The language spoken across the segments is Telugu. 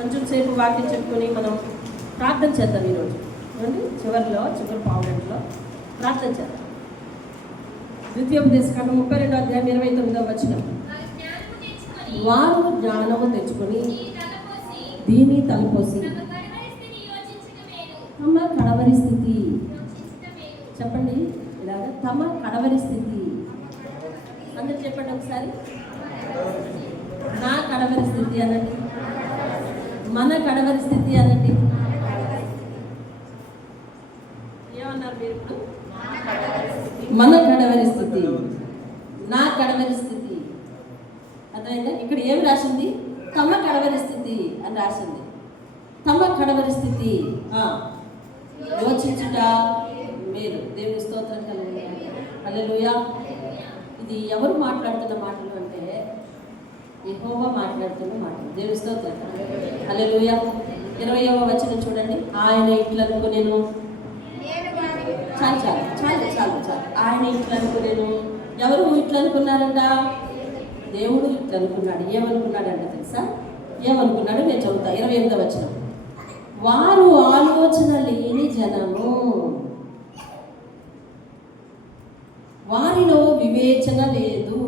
కొంచెం సేపు వాక్యం చెప్పుకొని మనం ప్రార్థన చేద్దాం ఈరోజు. చివరి పావుగంటలో ప్రార్థన చేద్దాం. ద్వితీయోపదేశకాండం 32వ అధ్యాయం 29వ వచనం. వారు జ్ఞానము తెచ్చుకొని దీని తలపోసి తమ కడవరి స్థితి, చెప్పండి ఇలాగ, తమ కడవరి స్థితి. అందరు చెప్పండి ఒకసారి. నా కడవరి స్థితి అనండి, మన కడవరి స్థితి అనండి. ఏమన్నారు మీరు ఇప్పుడు? మన కడవరి స్థితి, నా కడవరి స్థితి. అర్థమైందా? ఇక్కడ ఏం రాసింది? తమ కడవరి స్థితి అని రాసింది. తమ కడవరి స్థితి యోచించుట మీరు. దేవుని స్తోత్రం కలుగును. హల్లెలూయా. ఇది ఎవరు మాట్లాడుతున్న మాటలు అంటే యెహోవా మాట్లాడుతున్న మాటలు. దేవుని స్తోత్రం. హల్లెలూయా. 20వ వచనం చూడండి. ఆయన ఇట్లనుకునేను, చాలు చాలు చాలు చాలు చాలు. ఆయన ఇట్లనుకునేను. ఎవరు ఇట్లనుకున్నారంట? దేవుడు ఇట్లనుకున్నాడు. ఏమనుకున్నాడంట తెలుసా? ఏమనుకున్నాడు? నేను చదువుతా. 28వ వచనం. వారు ఆలోచన లేని జనము, వారిలో వివేచన లేదు.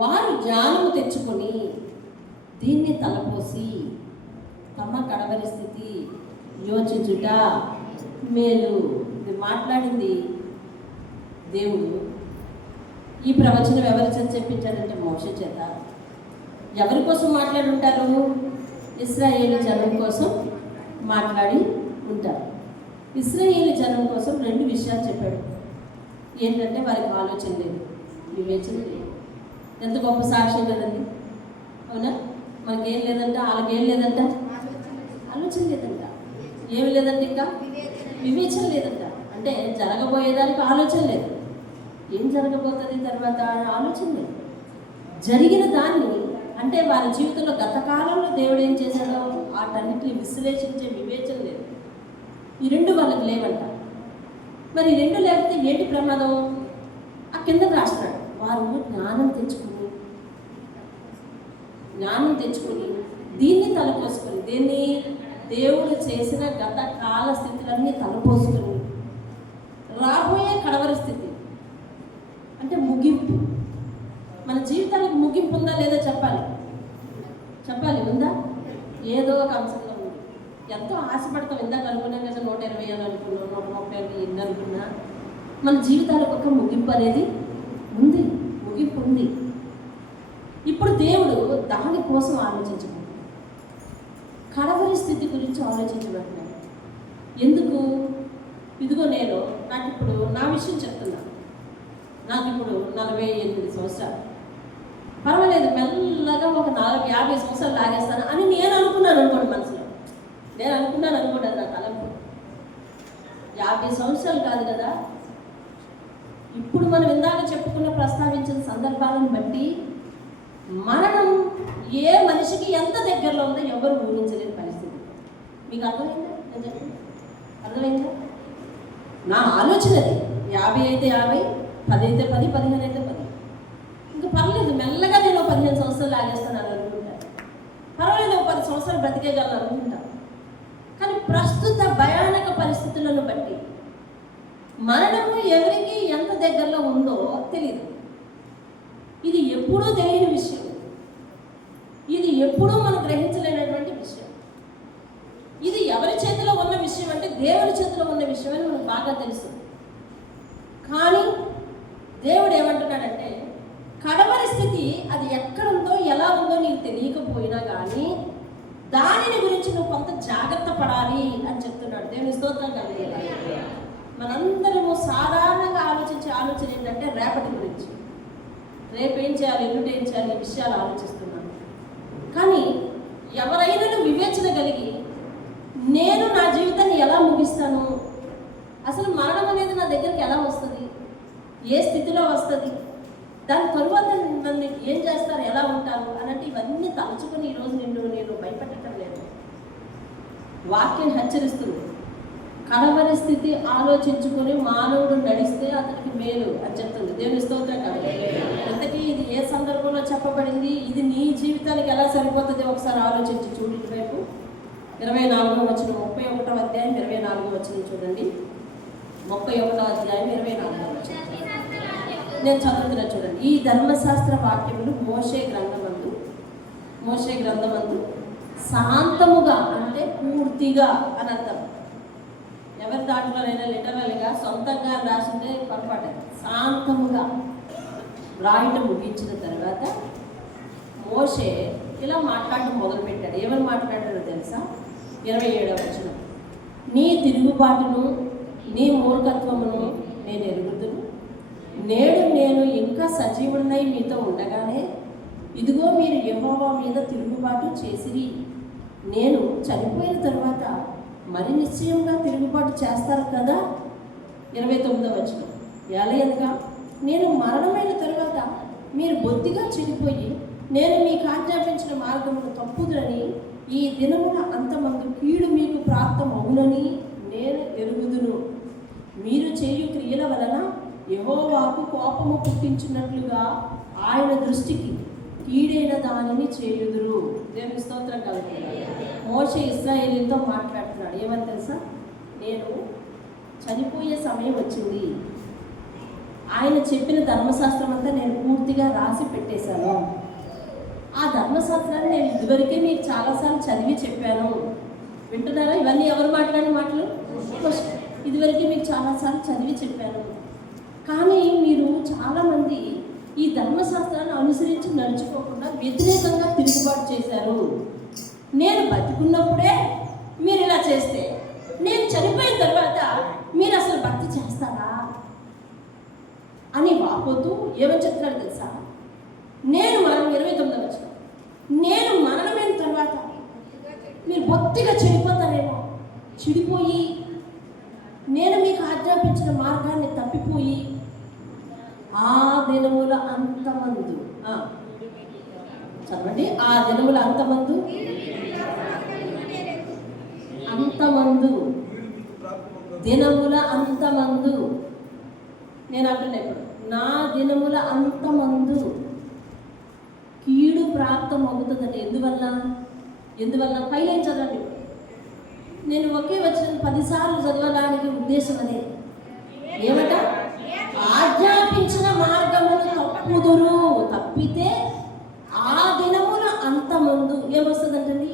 వారు జ్ఞానము తెచ్చుకొని దీన్ని తలపోసి తమ కడవరి స్థితి యోచించుట మేలు. ఇది మాట్లాడింది దేవుడు. ఈ ప్రవచనం ఎవరి చేత చెప్పించాడంటే మోషే చేత. ఎవరి కోసం మాట్లాడి ఉంటారు? ఇశ్రాయేలు జనం కోసం మాట్లాడి ఉంటారు. ఇశ్రాయేలు జనం కోసం 2 విషయాలు చెప్పాడు. ఏంటంటే వారికి ఆలోచన లేదు, వివేచన లేదు. ఎంత గొప్ప సాక్ష్యం కదండి, అవునా? మనకేం లేదంట, వాళ్ళకేం లేదంట, ఆలోచన లేదంట. ఏమి లేదంట? ఇంకా వివేచన లేదంట. అంటే జరగబోయేదానికి ఆలోచన లేదు, ఏం జరగబోతుంది తర్వాత ఆలోచన లేదు. జరిగిన దాన్ని అంటే వారి జీవితంలో గత కాలంలో దేవుడు ఏం చేశాడో వాటన్నిటిని విశ్లేషించే వివేచన లేదు. ఈ 2 వాళ్ళకి లేవంట. మరి 2 లేకపోతే ఏంటి ప్రమాదం? ఆ కింద రాస్తున్నాడు. వారు జ్ఞానం తెచ్చుకొని దీన్ని తలపోసుకొని, దీన్ని దేవుడు చేసిన గత కాల స్థితులన్నీ తలపోసుకొని రాబోయే కడవరి స్థితి అంటే ముగింపు. మన జీవితానికి ముగింపు ఉందా లేదా చెప్పాలి. ఉందా? ఏదో ఒక అంశంలో ఉంది. ఎంతో ఆశపడతాం. ఇందాక అనుకున్నాం కదా, 120 అని అనుకున్నాం, 130 ఎన్ని అనుకున్నా, మన జీవితాలకు ఒక ముగింపు అనేది ఉంది, ముగింపు ఉంది. ఇప్పుడు దేవుడు దానికోసం ఆలోచించబోతున్నాడు. కడవరి స్థితి గురించి ఆలోచించబోతున్నాడు. ఎందుకు? ఇదిగో నాకు ఇప్పుడు నా విషయం చెప్తున్నాను. నాకు ఇప్పుడు 48 సంవత్సరాలు. పర్వాలేదు, మెల్లగా ఒక 50 సంవత్సరాలు లాగేస్తాను అని నేను అనుకున్నాను అనుకోండి. మనసులో నేను అనుకున్నాను అనుకోండి, అది నా తలంపు. 50 సంవత్సరాలు కాదు కదా. ఇప్పుడు మనం ఇందాక ప్రస్తావించిన సందర్భాలను బట్టి మరణం ఏ మనిషికి ఎంత దగ్గరలో ఉందో ఎవరు ఊహించలేని పరిస్థితి. మీకు అర్థమైందా? నా ఆలోచన అది. 50 అయితే 50, 10 అయితే 10, 15 అయితే 10. ఇంకా పర్లేదు, మెల్లగా నేను 15 సంవత్సరాలు ఆగేస్తాను అని అనుకుంటాను. పర్వాలేదు, 10 సంవత్సరాలు బ్రతికేయగలను అనుకుంటాను. కానీ ప్రస్తుత భయానక పరిస్థితులను బట్టి మరణము ఎవరికి ఎంత దగ్గరలో ఉందో తెలియదు. ఇది ఎప్పుడూ తెలియని విషయం. ఇది ఎప్పుడూ మనం గ్రహించలేనటువంటి విషయం. ఇది ఎవరి చేతిలో ఉన్న విషయం అంటే దేవుని చేతిలో ఉన్న విషయం అని మనకు బాగా తెలుసు. కానీ దేవుడు ఏమంటున్నాడంటే, కడవరి స్థితి అది ఎక్కడ ఉందో ఎలా ఉందో నీకు తెలియకపోయినా కానీ దానిని గురించి నువ్వు కొంత జాగ్రత్త పడాలి అని చెప్తున్నాడు. దేవుని స్తోత్రం కలుగుతుంది. మనందరము సాధారణంగా ఆలోచించే ఆలోచన ఏంటంటే రేపటి గురించి, రేపు ఏం చేయాలి, ఎల్లుండి ఏం చేయాలి, ఈ విషయాలు ఆలోచిస్తున్నాను. కానీ ఎవరైనా వివేచన కలిగి నేను నా జీవితాన్ని ఎలా ముగిస్తాను, అసలు మరణం అనేది నా దగ్గరికి ఎలా వస్తుంది, ఏ స్థితిలో వస్తుంది, దాని తరువాత నన్ను ఏం చేస్తారు, ఎలా ఉంటారు అనంటే ఇవన్నీ తలుచుకొని ఈరోజు నేను భయపెట్టడం లేదు. వాక్యం హెచ్చరిస్తుంది. కడవరి స్థితి ఆలోచించుకొని మానవుడు నడిస్తే అతనికి మేలు అని చెప్తుంది. దేవుని స్తోత్రం కాబట్టి ఇంతకీ ఇది ఏ సందర్భంలో చెప్పబడింది, ఇది నీ జీవితానికి ఎలా సరిపోతుంది ఒకసారి ఆలోచించి చూడండి. వైపు 24వ వచనం, 31వ అధ్యాయం 24వ వచనం చూడండి. 31వ అధ్యాయం 24వ వచనం నేను చదువుతున్నా చూడండి. ఈ ధర్మశాస్త్ర వాక్యములు మోషే గ్రంథమందు శాంతముగా అంటే పూర్తిగా అని అర్థం. ఎవరి దాంట్లోనైనా లిటరల్గా సొంతంగా రాసిందే పొరపాటు. శాంతముగా రాయటం ముగించిన తర్వాత మోషే ఇలా మాట్లాడటం మొదలుపెట్టాడు. ఏమని మాట్లాడాడో తెలుసా? 27వ వచనం, నీ తిరుగుబాటును నీ మూర్ఖత్వమును నేను ఎరుగుదును. నేడు నేను ఇంకా సజీవుడినై మీతో ఉండగానే ఇదిగో మీరు యెహోవా మీద తిరుగుబాటు చేసిరి. నేను చనిపోయిన తర్వాత మరి నిశ్చయంగా తిరుగుబాటు చేస్తారు కదా. 29వ వచనం, ఎలయనగా నేను మరణమైన తరువాత మీరు బొత్తిగా చెడిపోయి నేను మీకు ఆజ్ఞాపించిన మార్గమును తప్పుదురని ఈ దినమున అంతమంది కీడు మీకు ప్రాప్తమగునని నేను ఎరుగుదును. మీరు చేయు క్రియల వలన యెహోవాకు కోపము పుట్టించినట్లుగా ఆయన దృష్టికి కీడైన దానిని చేయుదురు. దేవుని స్తోత్రం కలుగుతుంది. మోషే ఇశ్రాయేలీయులతో మాట్లాడుతున్నాడు. ఏమని తెలుసా? నేను చనిపోయే సమయం వచ్చింది. ఆయన చెప్పిన ధర్మశాస్త్రం అంతా నేను పూర్తిగా రాసి పెట్టేశాను. ఆ ధర్మశాస్త్రాన్ని నేను ఇదివరకే మీకు చాలాసార్లు చదివి చెప్పాను. వింటున్నారా? ఇవన్నీ ఎవరు మాట్లాడిన మాటలు? ఇదివరకే మీకు చాలాసార్లు చదివి చెప్పాను. కానీ మీరు చాలామంది ఈ ధర్మశాస్త్రాన్ని అనుసరించి నడుచుకోకుండా వ్యతిరేకంగా తిరుగుబాటు చేశారు. నేను బతికున్నప్పుడే మీరు ఇలా చేస్తే నేను చనిపోయిన తర్వాత మీరు అసలు భక్తి చేస్తారా అని వాపోతూ ఏమని చెప్తున్నాడు తెలుసా? నేను మరణం 29వ వచనం, నేను మరణమైన తర్వాత మీరు భక్తిగా చెడిపోతారేమో, చెడిపోయి నేను మీకు ఆజ్ఞాపించిన మార్గాన్ని తప్పిపోయి ఆ దినముల అంతమందు చదవండి. ఆ దినముల అంతమందు దినముల అంతమందు నేను అంటున్నా ఇప్పుడు, నా దినముల అంతమందు కీడు ప్రాప్తమవుతుందండి. ఎందువల్ల పైన చదవండి. నేను ఒకే వచ్చిన 10 సార్లు చదవడానికి ఉద్దేశం అదే. ఏమట? ఆజ్ఞాపించిన మార్గమును తప్పితే ఆ దినముల అంతమందు ఏమొస్తుందంటండి?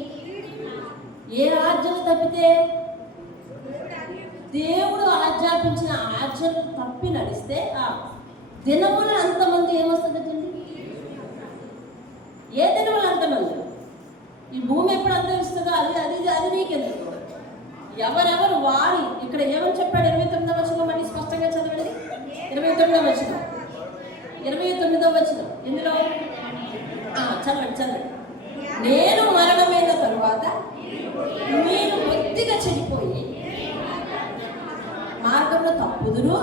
ఏ ఆజ్ఞను తప్పితే? దేవుడు ఆజ్ఞాపించిన ఆజ్ఞను తప్పి నడిస్తే దినముల అంతమంది ఏమొస్తుందంటండి? ఏ దినముల అంతమంది? ఈ భూమి ఎప్పుడు అంతరిస్తుందో అది నీకెందుకు? ఎవరెవరు వారి ఇక్కడ ఏమని చెప్పాడు? 29వ వచనం మళ్ళీ స్పష్టంగా చదవండి. 29వ వచనం, 29వ వచనం ఎందులో? చదవండి. నేను మరణమైన తరువాత మీరు కొద్దిగా చెడిపోయి మార్గంలో తప్పుదురు.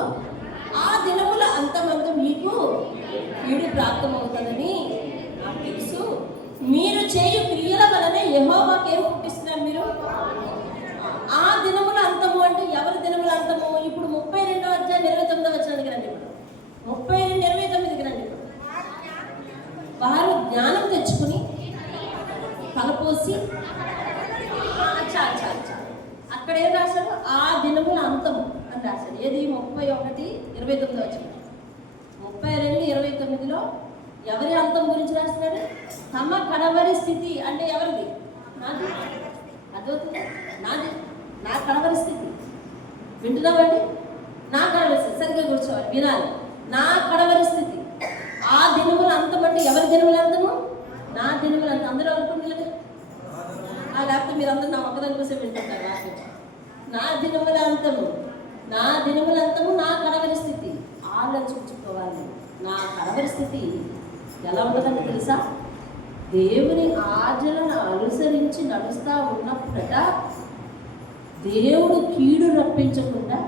ఆ దినముల అంతమందు మీకు కీడు ప్రాప్తమవుతుందని నాకు తెలుసు. మీరు చేయు క్రియల వలనే యెహోవాకు ఏం పుట్టిస్తున్నారు మీరు? ఆ దినముల అంతము అంటే ఎవరి దినముల అంతము? ఇప్పుడు 32వ అధ్యాయం 29వ వచనానికి రండి. ఇప్పుడు 32:29కి రండి. వారు జ్ఞానం తెచ్చుకుని తలపోసి అక్కడ ఏం రాశాడు? ఆ దినముల అంతము అని రాశాడు. ఏది? 31:29 వచనం. 32:29లో ఎవరి అంతం గురించి రాస్తున్నాడు? తమ కడవరి స్థితి అంటే ఎవరిది? నాది. అదవుతుంది నాది, నా కడవరి స్థితి. వింటున్నామండి? నా కడవరి స్థితి సరిగ్గా కూర్చోవాలి, వినాలి. నా కడవరి స్థితి. ఆ దినముల అంతం అంటే ఎవరి దినముల అంతము? నా దినముల అంతం. అందరూ అనుకుంటున్నారు లేకపోతే మీరు అందరూ నా ఒక్కదాని కోసం వింటుంటారు. నా దినముల అంతము, నా దినముల అంతము, నా కడవరి స్థితి. ఆలోచించుకోవాలి. నా కడవరి స్థితి ఎలా ఉండదంటే తెలుసా? దేవుని ఆజ్ఞలను అనుసరించి నడుస్తూ ఉన్నప్పుడట దేవుడు కీడు రప్పించకుండా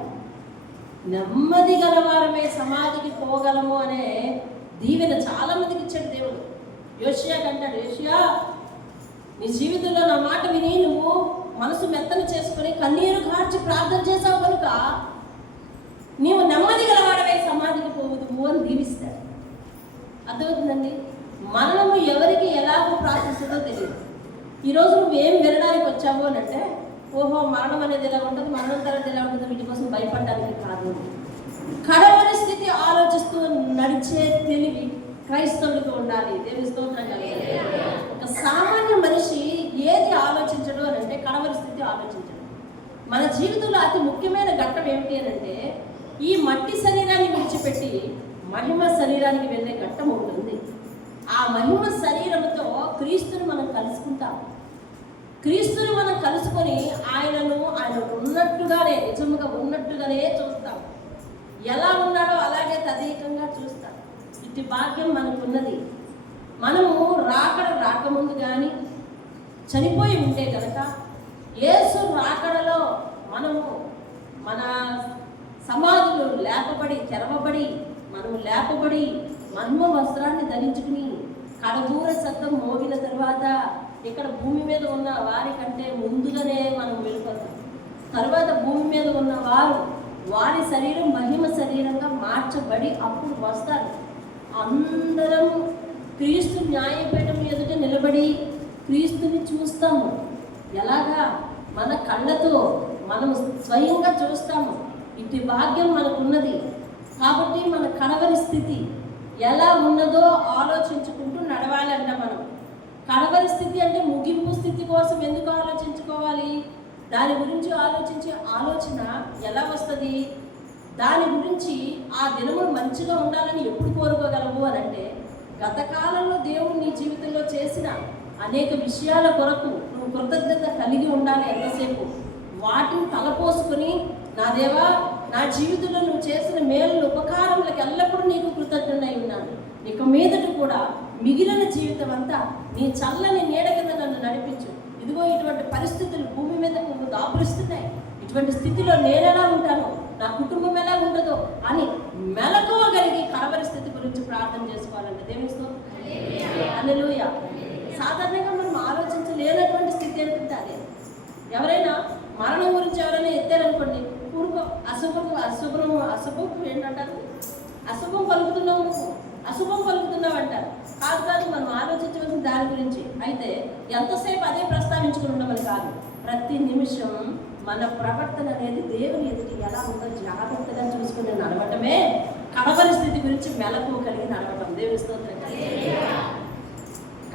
నెమ్మది గలవారమే సమాధికి పోగలము అనే దీవెన చాలా మందికి ఇచ్చాడు దేవుడు. యోషియాకి అంటాడు, యోషియా నీ జీవితంలో నా మాట విని నువ్వు మనసు మెత్తన చేసుకుని కన్నీరు కార్చి ప్రార్థన చేసావు కనుక నీవు నెమ్మది గలవాడవై సమాధికి పోవద్దు అని దీవిస్తాడు. అర్థమవుతుందండి? మరణము ఎవరికి ఎలాగో ప్రార్థిస్తుందో తెలియదు. ఈరోజు నువ్వేం వినడానికి వచ్చావు అని అంటే, ఓహో మరణం అనేది ఎలా ఉంటుంది, మరణం తర్వాత ఎలా ఉంటుంది, వీటి కోసం భయపడడానికి కాదు. కడవరి స్థితి ఆలోచిస్తూ నడిచే తెలివి క్రైస్తవుడికి ఉండాలి. దేవుని స్తోత్రం కలగాలి. ఒక సామాన్య మనిషి ఏది ఆలోచించడు అని అంటే కడవరి స్థితి ఆలోచించడు. మన జీవితంలో అతి ముఖ్యమైన ఘట్టం ఏమిటి అని అంటే, ఈ మట్టి శరీరాన్ని విడిచిపెట్టి మహిమ శరీరానికి వెళ్ళే ఘట్టం ఉంటుంది. ఆ మహిమ శరీరంతో క్రీస్తుని మనం కలుసుకుంటాం. క్రీస్తుని మనం కలుసుకొని ఆయన ఉన్నట్టుగానే, నిజముగా ఉన్నట్టుగానే చూస్తాం. ఎలా ఉన్నాడో అలాగే తదేకంగా చూస్తాం. ఇట్టి భాగ్యం మనకున్నది. మనము రాకముందు కానీ చనిపోయి ఉంటే కనుక యేసు రాకడలో మనము మన సమాధులు తెరవబడి మనము లేపబడి మహిమ వస్త్రాన్ని ధరించుకుని కడబూర శబ్దం మోగిన తర్వాత ఇక్కడ భూమి మీద ఉన్న వారి కంటే ముందుగానే మనం వెళ్ళిపోతాం. తర్వాత భూమి మీద ఉన్న వారి శరీరం మహిమ శరీరంగా మార్చబడి అప్పుడు వస్తారు. అందరం క్రీస్తు న్యాయపీఠం ఎదుట నిలబడి క్రీస్తుని చూస్తాము. ఎలాగా? మన కళ్ళతో మనము స్వయంగా చూస్తాము. ఇట్టి భాగ్యం మనకున్నది. కాబట్టి మన కడవరి స్థితి ఎలా ఉన్నదో ఆలోచించుకుంటూ నడవాలంట. మనం కడవరి స్థితి అంటే ముగింపు స్థితి కోసం ఎందుకు ఆలోచించుకోవాలి? దాని గురించి ఆలోచించే ఆలోచన ఎలా వస్తుంది? దాని గురించి ఆ దినములు మంచిగా ఉండాలని ఎప్పుడు కోరుకోగలవు అని అంటే, గత కాలంలో దేవుడు నీ జీవితంలో చేసిన అనేక విషయాల కొరకు నువ్వు కృతజ్ఞత కలిగి ఉండాలి. ఎంతసేపు వాటిని తలపోసుకొని, నా దేవా నా జీవితంలో నువ్వు చేసిన మేలు ఉపకారములకు ఎల్లప్పుడూ నీకు కృతజ్ఞుడై ఉన్నాను. ఇక మీదట కూడా మిగిలిన జీవితం అంతా నీ చల్లని నీడ కింద నన్ను నడిపించు. ఇదిగో ఇటువంటి పరిస్థితులు భూమి మీద నువ్వు దాపురిస్తున్నాయి. ఇటువంటి స్థితిలో నేనెలా ఉంటాను, నా కుటుంబం ఎలా ఉండదో అని మెలకువగలిగి కడవరి స్థితి గురించి ప్రార్థన చేసుకోవాలంటే దేవుని స్తోత్రం. హల్లెలూయా. సాధారణంగా మనం ఆలోచించలేనటువంటి స్థితి ఏంటంటే అదే. ఎవరైనా మరణం గురించి ఎవరైనా ఎత్తారనుకోండి, ఊరుకో, అశుభం ఏంటంటారు, అశుభం పలుకుతున్నావు అంటారు. కాదు, మనం ఆలోచించవలసిన దాని గురించి. అయితే ఎంతసేపు అదే ప్రస్తావించుకుని ఉండమని కాదు, ప్రతి నిమిషం మన ప్రవర్తన అనేది దేవుని ఎదుటి ఎలా ఉందో జాగ్రత్తగా చూసుకుని నడవటమే కడవరి స్థితి గురించి మెలకువ కలిగి నడవటం. దేవుని స్తోత్రం.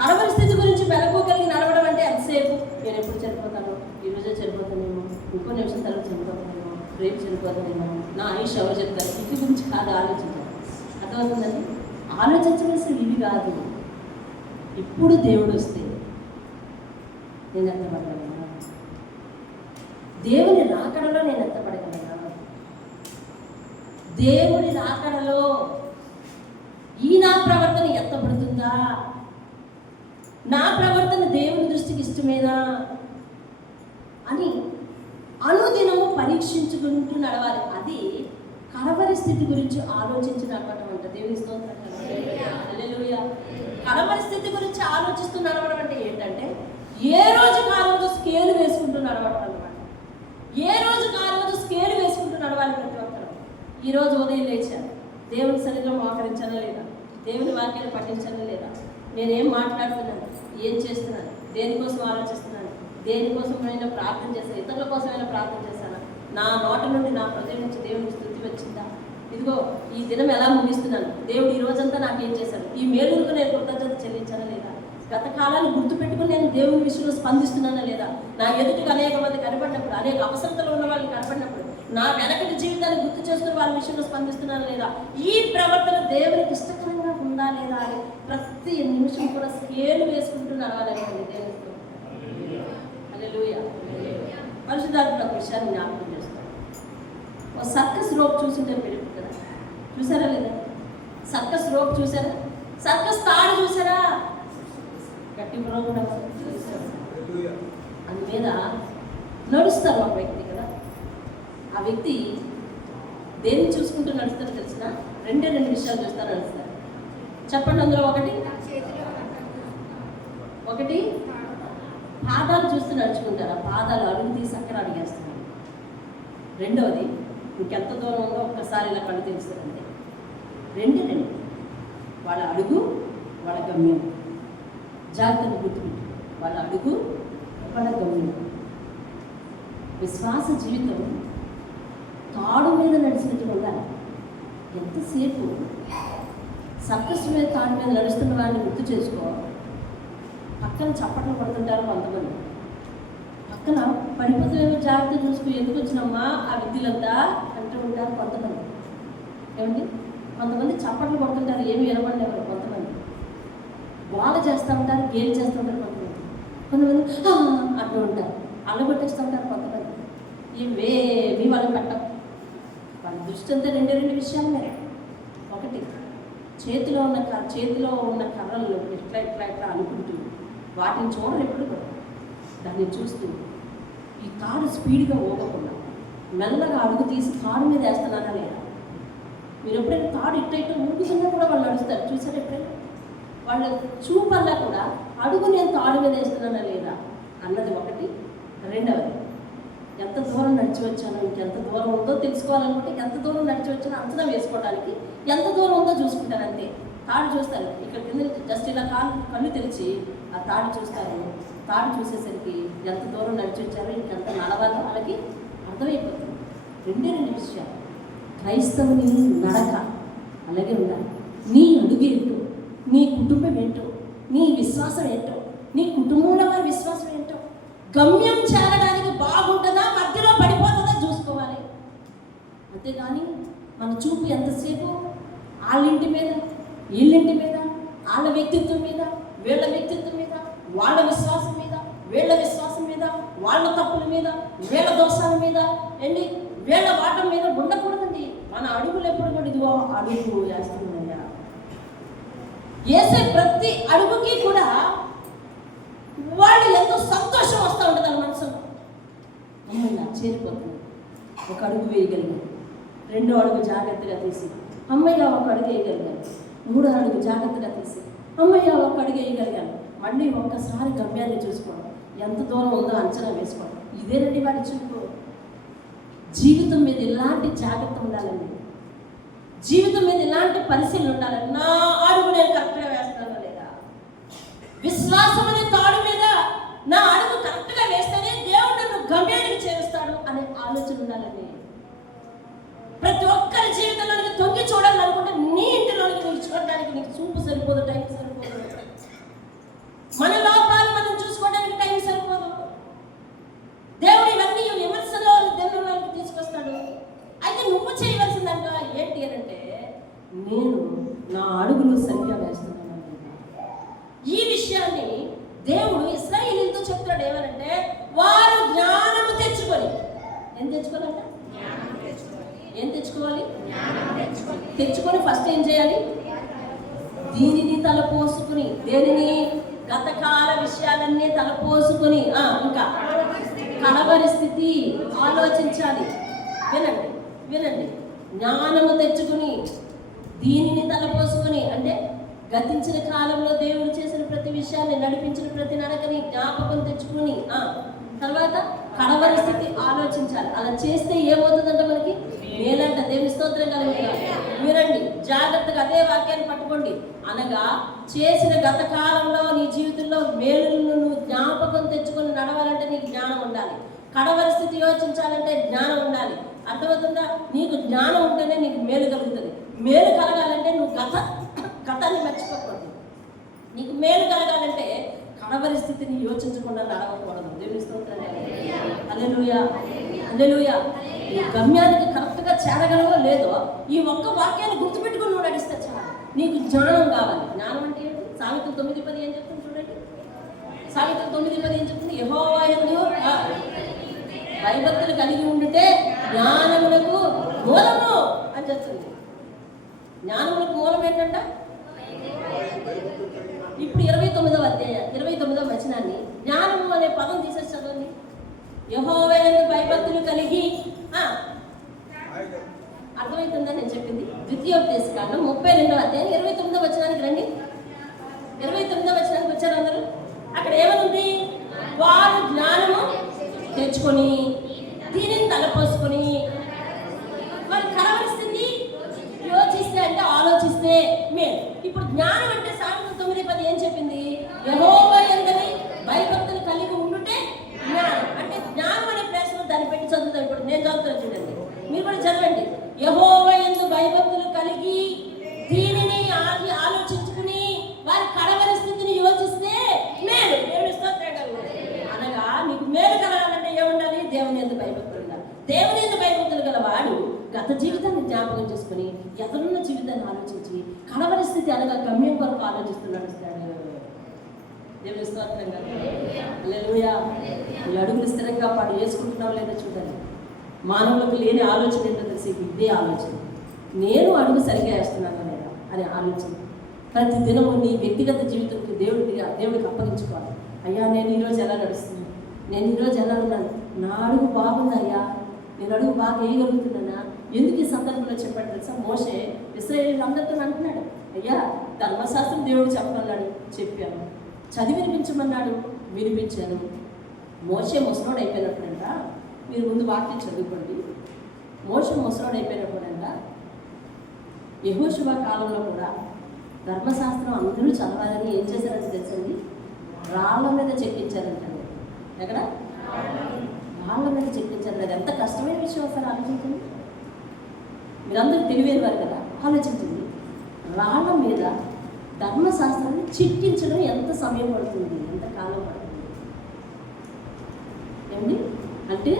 కడవరి స్థితి గురించి మెలకువ కలిగి నడవడం అంటే ఎంతసేపు నేను ఎప్పుడు చనిపోతాను, ఈరోజే చనిపోతానేమో, ఇంకో నిమిషం తర్వాత చనిపోతానేమో, రేపు చనిపోతానేమో, నా ఆయుష్ ఎవరు చెప్తారు, ఇంటి గురించి కాదు ఆలోచించాలి. అర్థమవుతుందండి? ఆలోచించవలసిన ఇవి కాదు. ఇప్పుడు దేవుడు వస్తే నేను ఎంత పడగలనా, దేవుని రాకడలో నేను ఎంత పడగలనా, దేవుని రాకడలో ఈ నా ప్రవర్తన ఎత్తపడుతుందా, నా ప్రవర్తన దేవుని దృష్టికి ఇష్టమేనా అని అనుదినము పరీక్షించుకుంటూ నడవాలి. అది కడవరి స్థితి గురించి ఆలోచించి నడవడం అంట. దేవుని స్తోత్రం. హల్లెలూయా. కడవరి స్థితి గురించి ఆలోచిస్తూ నడవడం అంటే ఏంటంటే, ఏ రోజు కాలంలో స్కేలు వేసుకుంటూ నడవడం అనమాట. ఏ రోజు కాలంలో స్కేలు వేసుకుంటూ నడవాలి ప్రతి ఒక్కరు. ఈరోజు ఉదయం లేచాను, దేవుని సన్నిధిలో మోకరించానా లేదా, దేవుని వాక్యాన్ని పఠించానా లేదా, నేనేం మాట్లాడుతున్నాను, ఏం చేస్తున్నాను, దేనికోసం ఆలోచిస్తున్నాను, దేనికోసమైనా ప్రార్థన చేశాను, ఇతరుల కోసమైనా ప్రార్థన చేశాను, నా నోట నుండి నా హృదయం నుంచి దేవుని స్తుతి వచ్చిందా, ఇదిగో ఈ దినం ఎలా ముగిస్తున్నాను, దేవుడు ఈ రోజంతా నాకేం చేశాడు, ఈ మేలుకు నేను కృతజ్ఞత చెల్లించానా లేదా, గత కాలాన్ని గుర్తుపెట్టుకుని నేను దేవుని విషయంలో స్పందిస్తున్నానా లేదా, నా ఎదుటికి అనేక మంది కనపడినప్పుడు, అనేక అవసరతలు ఉన్న వాళ్ళని కనపడినప్పుడు నా వెనకటి జీవితాన్ని గుర్తు చేసుకుని వాళ్ళ విషయంలో స్పందిస్తున్నానా లేదా, ఈ ప్రవర్తన దేవునికి ఇష్టకరంగా ఉందా లేదా అని ప్రతి నిమిషం కూడా స్కేలు వేసుకుంటూ నడవాలండి దేవునితో. హల్లెలూయా. పరిశుద్ధాత్మ ఒక విషయాన్ని జ్ఞాపకం చేస్తాను. ఒక సర్కస్ రోప్ చూసింటే మీరు కదా, చూసారా లేదా? సర్కస్ రోప్ చూసారా? సర్కస్ తాడు చూసారా? గట్టి రోప్ అది మీద నడుస్తారు ఒక వ్యక్తి కదా. ఆ వ్యక్తి దేన్ని చూసుకుంటూ నడుస్తారో తెలిసిన రెండు విషయాలు చూస్తారు నడుస్తారు. చెప్పండి. అందులో ఒకటి పాదాలు చూస్తూ నడుచుకుంటారు. ఆ పాదాలు అడుగు తీసి అక్కడ అడిగేస్తున్నారు. రెండవది, ఇంకెంత దూరం ఉందో ఒక్కసారి ఇలా కళ్ళు తెలుస్తుందంటే రెండు వాళ్ళ అడుగు, వాళ్ళ గమ్యం. జాగ్రత్తగా గుర్తుపెట్టు, వాళ్ళ అడుగు, వాళ్ళ గమ్యం. విశ్వాస జీవితం తాడు మీద నడిచినట్టు ఉండాలి. ఎంతసేపు సర్కస్ మీద తాడు మీద నడుస్తున్న వాడిని గుర్తు చేసుకో. పక్కన చప్పట్లు పడుతుంటారు కొంతమంది, పక్కన పడిపోతుందేమో జాగ్రత్త చూసుకుని ఎందుకు వచ్చినమ్మా ఆ విద్యలంతా అంటూ ఉంటారు కొంతమంది. ఏమండి, కొంతమంది చప్పట్లు పడుతుంటారు, ఏమి వినపండి ఎవరు. కొంతమంది గోల చేస్తూ ఉంటారు, గేలు చేస్తూ ఉంటారు. కొంతమంది అంటూ ఉంటారు, అల్లగొట్టేస్తూ ఉంటారు. కొంతమంది ఇవేమి వాళ్ళకి పెట్టవు. వాళ్ళ దృష్టి అంతా రెండు విషయాలు. ఒకటి, చేతిలో ఉన్న కర్రలు ఇట్లా అనుకుంటూ వాటిని చూడరు ఎప్పుడు కూడా. దాన్ని చూస్తూ ఈ తాడు స్పీడ్గా పోగకుండా మెల్లగా అడుగు తీసి తాడు మీద వేస్తున్నానా లేదా. మీరు ఎప్పుడైనా తాడు ఇట్ట ఊగుతున్నా కూడా వాళ్ళు నడుస్తారు, చూసారు ఎప్పుడైనా? వాళ్ళ చూపల్లా కూడా అడుగు నేను తాడు మీద వేస్తున్నానా లేదా అన్నది ఒకటి. రెండవది, ఎంత దూరం నడిచి వచ్చానో, ఇంకెంత దూరం ఉందో తెలుసుకోవాలనుకుంటే ఎంత దూరం నడిచి వచ్చానో అంచనా వేసుకోవడానికి ఎంత దూరం ఉందో చూసుకుంటారు అంతే. తాడు చూస్తారు, ఇక్కడ కింద జస్ట్ ఇలా కళ్ళు తెరిచి ఆ తాడు చూస్తారు. తాడు చూసేసరికి ఎంత దూరం నడిచి వచ్చారో ఇంకెంత నడవాలో వాళ్ళకి అర్థమైపోతుంది. రెండు విషయాలు. క్రైస్తవుని నడక అలాగే ఉండాలి. నీ అడుగు ఏంటో, నీ కుటుంబం ఏంటో, నీ విశ్వాసం ఏంటో, నీ కుటుంబంలో వారి విశ్వాసం ఏంటో, గమ్యం చేరడానికి బాగుంటుందా మధ్యలో పడిపోతుందా చూసుకోవాలి. అంతేగాని మన చూపు ఎంతసేపు వాళ్ళింటి మీద, వీళ్ళింటి మీద, వాళ్ళ వ్యక్తిత్వం మీద, వీళ్ళ వ్యక్తిత్వం మీద, వాళ్ళ విశ్వాసం మీద, వీళ్ళ విశ్వాసం మీద, వాళ్ళ తప్పుల మీద, వీళ్ళ దోషాల మీద, వీళ్ళ వాటం మీద ఉండకూడదండి. మన అడుగులు ఎప్పుడు కూడా ఇదిగో అడుగు వేస్తుందయ్యా. వేసే ప్రతి అడుగుకి కూడా వాళ్ళు ఎంతో సంతోషం వస్తూ ఉంటుంది వాళ్ళ మనసులో. అమ్మయ్య చేరిపోతుంది, ఒక అడుగు వేయగలిగాను, రెండో అడుగు జాగ్రత్తగా తీసి అమ్మయ్య ఒక అడుగు వేయగలిగాను, మూడో అడుగు జాగ్రత్తగా తీసి అమ్మయ్య ఒక అడుగు వేయగలిగాను. మళ్ళీ ఒక్కసారి గమ్యాన్ని చూసుకోవడం, ఎంత దూరం ఉందో అంచనా వేసుకోవడం. ఇదేనండి వాడి చూపు. జీవితం మీద ఇలాంటి జాగ్రత్త ఉండాలండి. జీవితం మీద ఇలాంటి పరిశీలన ఉండాలండి. నా అడుగు నేను కరెక్ట్గా వేస్తానా లేదా, విశ్వాసం అనే తాడు మీద నా అడుగు కరెక్ట్గా వేస్తేనే దేవుడు నన్ను గమ్యానికి చేరుస్తాడు అనే ఆలోచన ఉండాలండి. ప్రతి ఒక్కరి జీవితంలోనికి తొంగి చూడాలనుకుంటే నీ ఇంటిలోనికి నువ్వు చూడడానికి నీకు చూపు సరిపోదు, టైం సరిపోదు. మన లోపాలు మనం చూసుకోవడానికి టైం సరిపోదు. దేవుడు ఇవన్నీ విమర్శలో దేవుళ్ళకి తీసుకొస్తాడు. అయితే నువ్వు చేయవలసిందంట ఏంటి అని అంటే, నేను నా అడుగులు సరిగ్గా వేస్తున్నాను. ఈ విషయాన్ని దేవుడు ఇశ్రాయేలీయులతో చెప్తాడు. ఏమనంటే, వారు జ్ఞానము తెచ్చుకొని, ఏం తెచ్చుకోవాలంట? ఏం తెచ్చుకోవాలి? తెచ్చుకొని ఫస్ట్ ఏం చేయాలి? దీనిని తలపోసుకుని, దేనిని? గతకాల విషయాలన్నీ తలపోసుకుని, ఇంకా కడవరి స్థితి ఆలోచించాలి. వినండి. జ్ఞానము తెచ్చుకుని, దీనిని తలపోసుకుని అంటే గతించిన కాలంలో దేవుడు చేసిన ప్రతి విషయాన్ని, నడిపించిన ప్రతి నడకని జ్ఞాపకం తెచ్చుకుని, తర్వాత కడవరి స్థితి ఆలోచించాలి. అలా చేస్తే ఏమవుతుందంటే మనకి మేలంట. దేవుని స్తోత్రం కలుగుతుంది. వినండి జాగ్రత్తగా, అదే వాక్యాన్ని పట్టుకోండి. అనగా చేసిన గత కాలంలో నీ జీవితంలో మేలులను నువ్వు జ్ఞాపకం తెచ్చుకొని నడవాలంటే నీకు జ్ఞానం ఉండాలి. కడవరి స్థితి యోచించాలంటే జ్ఞానం ఉండాలి. అర్థమవుతుందా? నీకు జ్ఞానం ఉంటేనే నీకు మేలు కలుగుతుంది. మేలు కలగాలంటే నువ్వు గతాన్ని మర్చిపోకూడదు. నీకు మేలు కలగాలంటే కడవరి స్థితిని యోచించకుండా నడవకూడదు. దేవుని స్తోత్రం. హల్లెలూయా, హల్లెలూయా. ఈ గమ్యానికి కరెక్ట్గా చేరగలవో లేదో ఈ ఒక్క వాక్యాన్ని గుర్తుపెట్టుకుని నువ్వు నడిస్తే చాలు. నీకు జ్ఞానం కావాలి. జ్ఞానం అంటే ఏంటి? సామెతలు 9:10 ఏం చెప్తుంది చూడండి. సామెతలు 9:10 ఏం చెప్తుంది? యెహోవా యందు భయభక్తులు కలిగి ఉంటే జ్ఞానములకు మూలము అని చెప్తుంది. జ్ఞానములకు మూలం ఏంటంట? ఇప్పుడు 29వ అధ్యాయం 29వ వచనాన్ని జ్ఞానము అనే పదం తీసేసి చదవండి. యెహోవా యందు భయభక్తులు కలిగి, అర్థమవుతుందా నేను చెప్పింది? ద్వితీయోపదేశకాండం 32వ అధ్యాయం 29వ వచనానికి రండి. 29వ వచనానికి వచ్చారు అందరూ. అక్కడ ఏమనుంది? వారు జ్ఞానము తెచ్చుకొని దీనిని తలపోసుకొని వారి కలవరిస్తుంది యోచిస్తే అంటే ఆలోచిస్తే మేలు. ఇప్పుడు జ్ఞానం అంటే సామెతలు 9:10 ఏం చెప్పింది? యెహోవా యందని భయభక్తులు కలిగి ఉండుటే జ్ఞానం. అంటే జ్ఞానం అనే ప్లేస్లో దాన్ని పెట్టి చదువుతాం. ఇప్పుడు నేను చదువుతాను చూడండి, మీరు కూడా చదవండి. యెహోవా యందు భయభక్తులు కలిగి దీనిని ఆలోచించుకుని వారి కడవరి స్థితిని యోచిస్తే మేలు. అనగా నీకు మేలు కలగాలంటే ఏముండాలి? దేవుని యందు భయభక్తులు ఉండాలి. దేవుని యందు భయభక్తులు గల వాడు గత జీవితాన్ని జ్ఞాపకం చేసుకుని ఎదురున్న జీవితాన్ని ఆలోచించి కడవరి స్థితి అనగా గమ్యం కొరకు ఆలోచిస్తున్నాడు. దేవుని స్తోత్రం కదా. హల్లెలూయా. ఈ అడుగులు స్థిరంగా పాడు వేసుకుంటున్నావు లేదా చూడండి. మానవులకు లేని ఆలోచన ఏంటో తెలిసి ఇదే ఆలోచన. నేను అడుగు సరిగా వేస్తున్నాను లేదా అనే ఆలోచన. ప్రతి దినము నీ వ్యక్తిగత జీవితంకి దేవుడికి అప్పగించుకోవాలి. అయ్యా నేను ఈరోజు ఎలా నడుస్తున్నాను, నేను ఈరోజు ఎలా ఉన్నాను, నా అడుగు బాగుందా అయ్యా, నేను అడుగు బాగా వేయగలుగుతున్నానా? ఎందుకు ఈ సందర్భంలో చెప్పాడు తెలుసా? మోషే ఇశ్రాయేలీయులందరితో అంటున్నాడు, అయ్యా ధర్మశాస్త్రం దేవుడు చెప్పమన్నాడు, చెప్పాను. చదివి వినిపించమన్నాడు, వినిపించాను. మోషే ముసలోడు అయిపోయినప్పుడంట, మీరు ముందు వాక్యం చదువుకోండి. మోషే ముసలోడు అయిపోయినప్పుడంట యెహోషువ కాలంలో కూడా ధర్మశాస్త్రం అందరూ చదవాలని ఏం చేశారంటే తెలుసండి? రాళ్ళ మీద చెక్కించారంటండి. ఎక్కడ? రాళ్ళ మీద చెక్కించారు. అది ఎంత కష్టమైన విషయం ఒకసారి ఆలోచించండి. మీరందరూ తెలివేరు వారు కదా, ఆలోచించండి. రాళ్ళ మీద ధర్మశాస్త్రాన్ని చిక్కించడం ఎంత సమయం పడుతుంది, ఎంత కాలం పడుతుంది ఏమండి? అంటే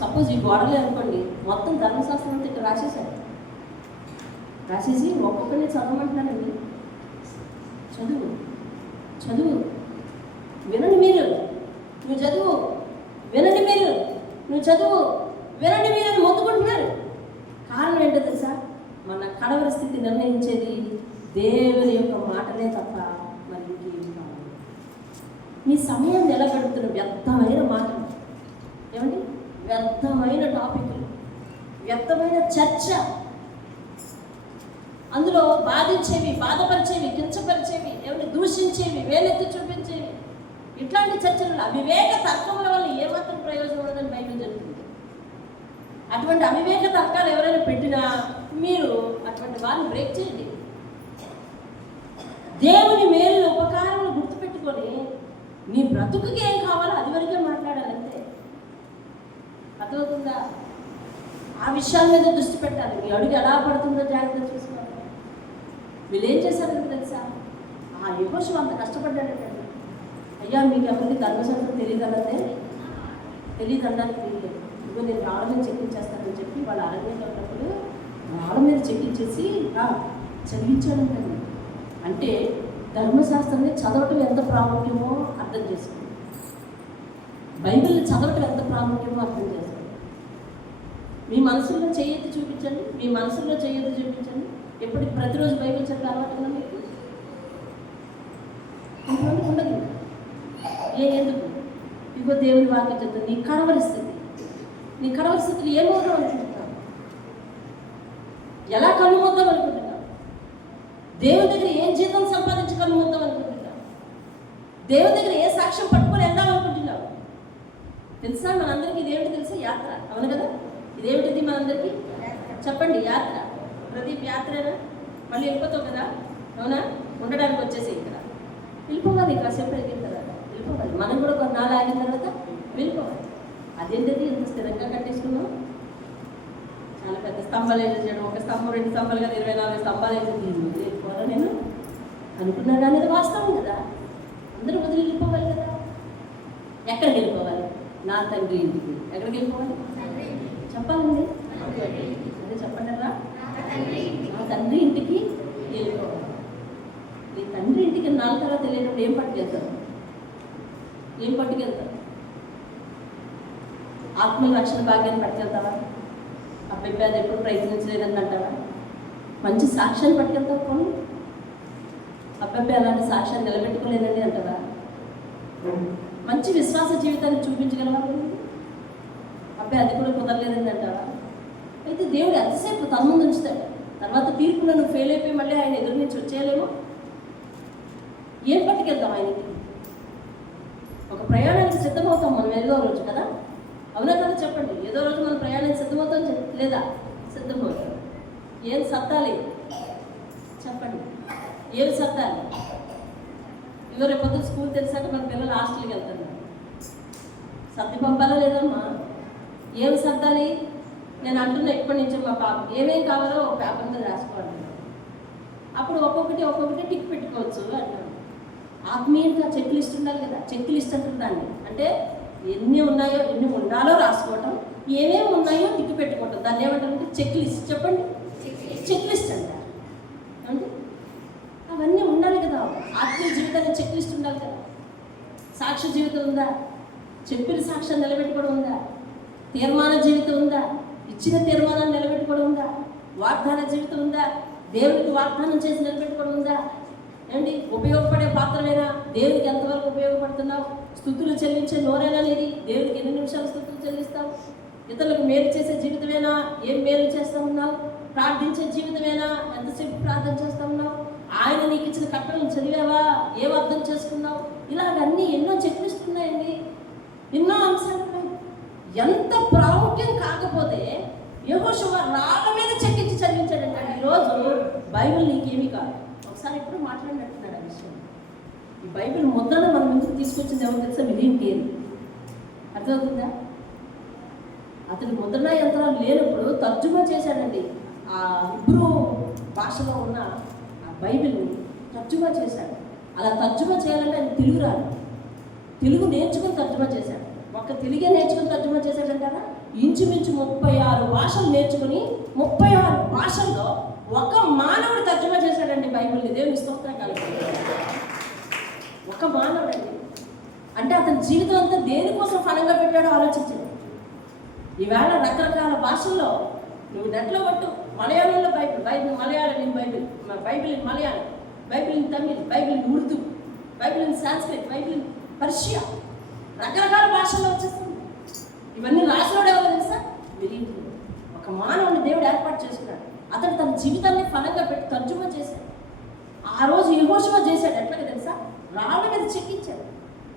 సపోజ్ ఈ గోడలే అనుకోండి, మొత్తం ధర్మశాస్త్రం అంతా ఇక్కడ రాసేసి ఒక్కొక్కరిని చదవమంటున్నారండి. చదువు వినండి మీరు, నువ్వు చదువు వినండి మీరు, నువ్వు చదువు వినండి మీరు అని మొత్తుకుంటున్నారు. కారణం ఏంటో తెలుసా? మన కడవరి స్థితి నిర్ణయించేది దేవుని యొక్క మాటలే తప్ప మరి ఇంకేం కావాలి. మీ సమయాన్ని ఎలా గడుపుతున్న వ్యర్థమైన మాటలు, ఏమండి, వ్యర్థమైన టాపిక్లు, వ్యర్థమైన చర్చ, అందులో బాధించేవి, బాధపరిచేవి, కించపరిచేవి, ఏమంటే దూషించేవి, వేలెత్తి చూపించేవి, ఇట్లాంటి చర్చలు అవివేక తర్కముల వల్ల ఏమాత్రం ప్రయోజనం ఉండదని బైబిల్ చెప్తుంది. అటువంటి అవివేక తర్కాలు ఎవరైనా పెట్టినా మీరు అటువంటి వారిని బ్రేక్ చేయండి. దేవుని మేలు ఉపకారములు గుర్తుపెట్టుకొని నీ బ్రతుకుకి ఏం కావాలో అది వరకే మాట్లాడాలంతే. అర్థమవుతుందా? ఆ విషయాల మీద దృష్టి పెట్టాలి. మీ అడుగు ఎలా పడుతుందో జాగ్రత్త చూసుకోవాలి. వీళ్ళు ఏం చేశారంటే తెలుసా? ఆ యెహోషువ అంత కష్టపడ్డాడంటే, అయ్యా మీకు ఎవరికి ధర్మశాస్త్రం తెలియదన్నదే తెలియదన్నానికి తెలియదు, ఇదిగో నేను రాళ్ళ మీద చెక్కించేస్తానని చెప్పి వాళ్ళ అరణ్యంలో ఉన్నప్పుడు రాళ్ళ మీద చెక్కించేసి చదివించాడంటండి. అంటే ధర్మశాస్త్రాన్ని చదవటం ఎంత ప్రాముఖ్యమో అర్థం చేసుకోండి. బైబిల్ని చదవటం ఎంత ప్రాముఖ్యమో అర్థం చేసుకోండి. మీ మనసుల్లో చేయెత్తి చూపించండి, మీ మనసుల్లో చేయెత్తి చూపించండి. ఎప్పటికి ప్రతిరోజు బైబిల్ చదివే అలవాటు ఉందా మీకు? ఇంకొంచెం ఉండదు. ఎందుకు? ఇగో దేవుని వాక్యం చెప్తుంది. నీ కడవరి స్థితిలో ఏమవుతాం అనుకుంటున్నావు? ఎలా కన్నుమొద్దాం అనుకుంటున్నావు? దేవుని దగ్గర ఏం జీతం సంపాదించి కన్నుమొద్దాం అనుకుంటున్నావు? దేవుని దగ్గర ఏ సాక్ష్యం పట్టుకొని వెళ్దాం అనుకుంటున్నావు? తెలుసా మనందరికీ ఇదేమిటి తెలుసా? యాత్ర. అవును కదా? ఇదేమిటిది మనందరికీ? చెప్పండి. యాత్ర. ప్రదీప్ యాత్రేనా? మళ్ళీ వెళ్ళిపోతావు కదా, అవునా? ఉండడానికి వచ్చేసి ఇక్కడ వెళ్ళిపోవాలి. కాసేపు అయిపోయిన తర్వాత వెళ్ళిపోవాలి. మనం కూడా కొన్నాళ్ళు ఆగిన తర్వాత వెళ్ళిపోవాలి. అదేంటది ఎంత స్థిరంగా కట్టేసుకున్నాం? చాలా పెద్ద స్తంభాలు వేసి చేయడం, ఒక స్తంభం 2 స్తంభాలు కదా, 24 స్తంభాలు వేసి వెళ్ళిపోవాలా నేను అనుకున్నా. కానీ అది వాస్తవం కదా. అందరూ వదిలి వెళ్ళిపోవాలి కదా. ఎక్కడికి వెళ్ళిపోవాలి? నా తండ్రి ఇంటికి. ఎక్కడికి వెళ్ళిపోవాలి చెప్పాలండి? అదే చెప్పండిరా. నా తండ్రి ఇంటికి వెళ్ళిపోవాలి. నీ తండ్రి ఇంటికి 4 తర్వాత వెళ్ళేటప్పుడు ఏం పట్టుకెళ్తారు? ఆత్మల రక్షణ భాగ్యాన్ని పట్టుకెళ్తావా? అబ్బాయి అది ఎప్పుడు ప్రయత్నించలేదని అంటావా? మంచి సాక్ష్యాన్ని పట్టుకెళ్తావు. పోనీ అబ్బాయి అలాంటి సాక్ష్యాన్ని నిలబెట్టుకోలేదండి అంటావా? మంచి విశ్వాస జీవితాన్ని చూపించగలవా? అబ్బాయి అది కూడా కుదరలేదని అంటావా? అయితే దేవుడు ఎంతసేపు తన ముందు ఉంచుతాడు. తర్వాత తీర్పులో నువ్వు ఫెయిల్ అయిపోయి మళ్ళీ ఆయన ఎదురు నుంచి వచ్చేయలేమో. ఏం పట్టుకెళ్తాం ఆయనకి? ఒక ప్రయాణానికి సిద్ధమవుతాం మనం ఏదో రోజు కదా, అవునా కదా చెప్పండి. ఏదో రోజు మనం ప్రయాణానికి సిద్ధమవుతాం లేదా? సిద్ధమవుతాం. ఏం సత్తాలి చెప్పండి, ఏం సత్తాలి? ఇదో రేపొద్దు స్కూల్ తెలిసాక మన పిల్లలు హాస్టల్కి వెళ్తున్నారు, సర్ది పంపాలా లేదమ్మా? ఏం సర్దాలి? నేను అంటున్నా ఇప్పటి నుంచి మా పాప ఏమేం కావాలో ఒక పేపర్ మీద రాసుకోవాలి. అప్పుడు ఒక్కొక్కటి టిక్ పెట్టుకోవచ్చు అంటాను. ఆత్మీయంగా చెక్ లిస్ట్ ఉండాలి కదా, చెక్ లిస్ట్ అంటుందండి. అంటే ఎన్ని ఉన్నాయో ఎన్ని ఉండాలో రాసుకోవటం, ఏమేమి ఉన్నాయో టిక్ పెట్టుకోవటం, దాన్ని ఏమంటారంటే చెక్ లిస్ట్. చెప్పండి, చెక్ లిస్ట్ అంటారు. అంటే అవన్నీ ఉండాలి కదా. ఆత్మీయ జీవితానికి చెక్ లిస్ట్ ఉండాలి కదా. సాక్ష్య జీవితం ఉందా? చెప్పిన సాక్ష్యం నిలబెట్టుకోవడం ఉందా? తీర్మాన జీవితం ఉందా? ఇచ్చిన తీర్మానాన్ని నిలబెట్టుకోవడం ఉందా? వాగ్దాన జీవితం ఉందా? దేవుడికి వాగ్దానం చేసి నిలబెట్టుకోవడం ఉందా? ఏమండి, ఉపయోగపడే పాత్రలేనా? దేవుడికి ఎంతవరకు ఉపయోగపడుతున్నావు? స్తుతులు చెల్లించే నోరేనా నీది? దేవుడికి ఎన్ని నిమిషాలు స్తుతులు చెల్లిస్తావు? ఇతరులకు మేలు చేసే జీవితమేనా? ఏం మేలు చేస్తూ ఉన్నావు? ప్రార్థించే జీవితమేనా? ఎంతసేపు ప్రార్థన చేస్తూ ఉన్నావు? ఆయన నీకు ఇచ్చిన కట్టలను చదివావా? ఏం అర్థం చేసుకున్నావు? ఇలాగన్నీ ఎన్నో చెక్ లిస్ట్ ఉన్నాయండి, ఎన్నో అంశాలు ఉన్నాయి. ఎంత ప్రాముఖ్యం కాకపోతే యెహోషువ రాళ్ళ మీద చెక్కించి చదివించాడంటే ఈరోజు బైబిల్ నీకేమీ కాదు. ఒకసారి ఎప్పుడు మాట్లాడినట్టున్నాడు ఆ విషయం. ఈ బైబిల్ ముద్రను మనం ఎందుకు తీసుకొచ్చింది ఎవరు తెలుసా? William Carey. అర్థమవుతుందా? అతని ముద్రణ యంత్రాలు లేనప్పుడు తర్జుమా చేశాడండి. ఆ హిబ్రూ భాషలో ఉన్న ఆ బైబిల్ని తర్జుమా చేశాడు. అలా తర్జుమా చేయాలంటే ఆయన తెలుగు రాదు, తెలుగు నేర్చుకుని తర్జుమా చేశాడు. ఒక్క తెలుగే నేర్చుకుని తర్జుమా చేశాడంటారా? ఇంచుమించు 36 భాషలు నేర్చుకుని 36 భాషల్లో ఒక మానవుడు తర్జుమా చేశాడండి బైబిల్ని. దేవుని స్తోత్రం కలుగుతుంది. ఒక మానవుడండి. అంటే అతని జీవితం అంతా దేనికోసం ఫలంగా పెట్టాడో ఆలోచించండి. ఈవేళ రకరకాల భాషల్లో నువ్వు నెట్లో పట్టు, మలయాళంలో Bible Malayalam in Bible in Malayalam, Bible in Tamil, Bible in Urdu, Bible in Sanskrit, Bible in Persia, రకరకాల భాషల్లో వచ్చేస్తుంది. ఇవన్నీ రాసినోడు ఎవరో తెలుసా? విలియం. ఒక మానవుని దేవుడు ఏర్పాటు చేసుకున్నాడు. అతడు తన జీవితాన్ని ఫలంగా పెట్టి తర్జుమా చేశాడు. ఆ రోజు యెహోషువ చేశాడు. ఎట్లాగే తెలుసా? రాళ్ళ మీద చెక్కించాడు.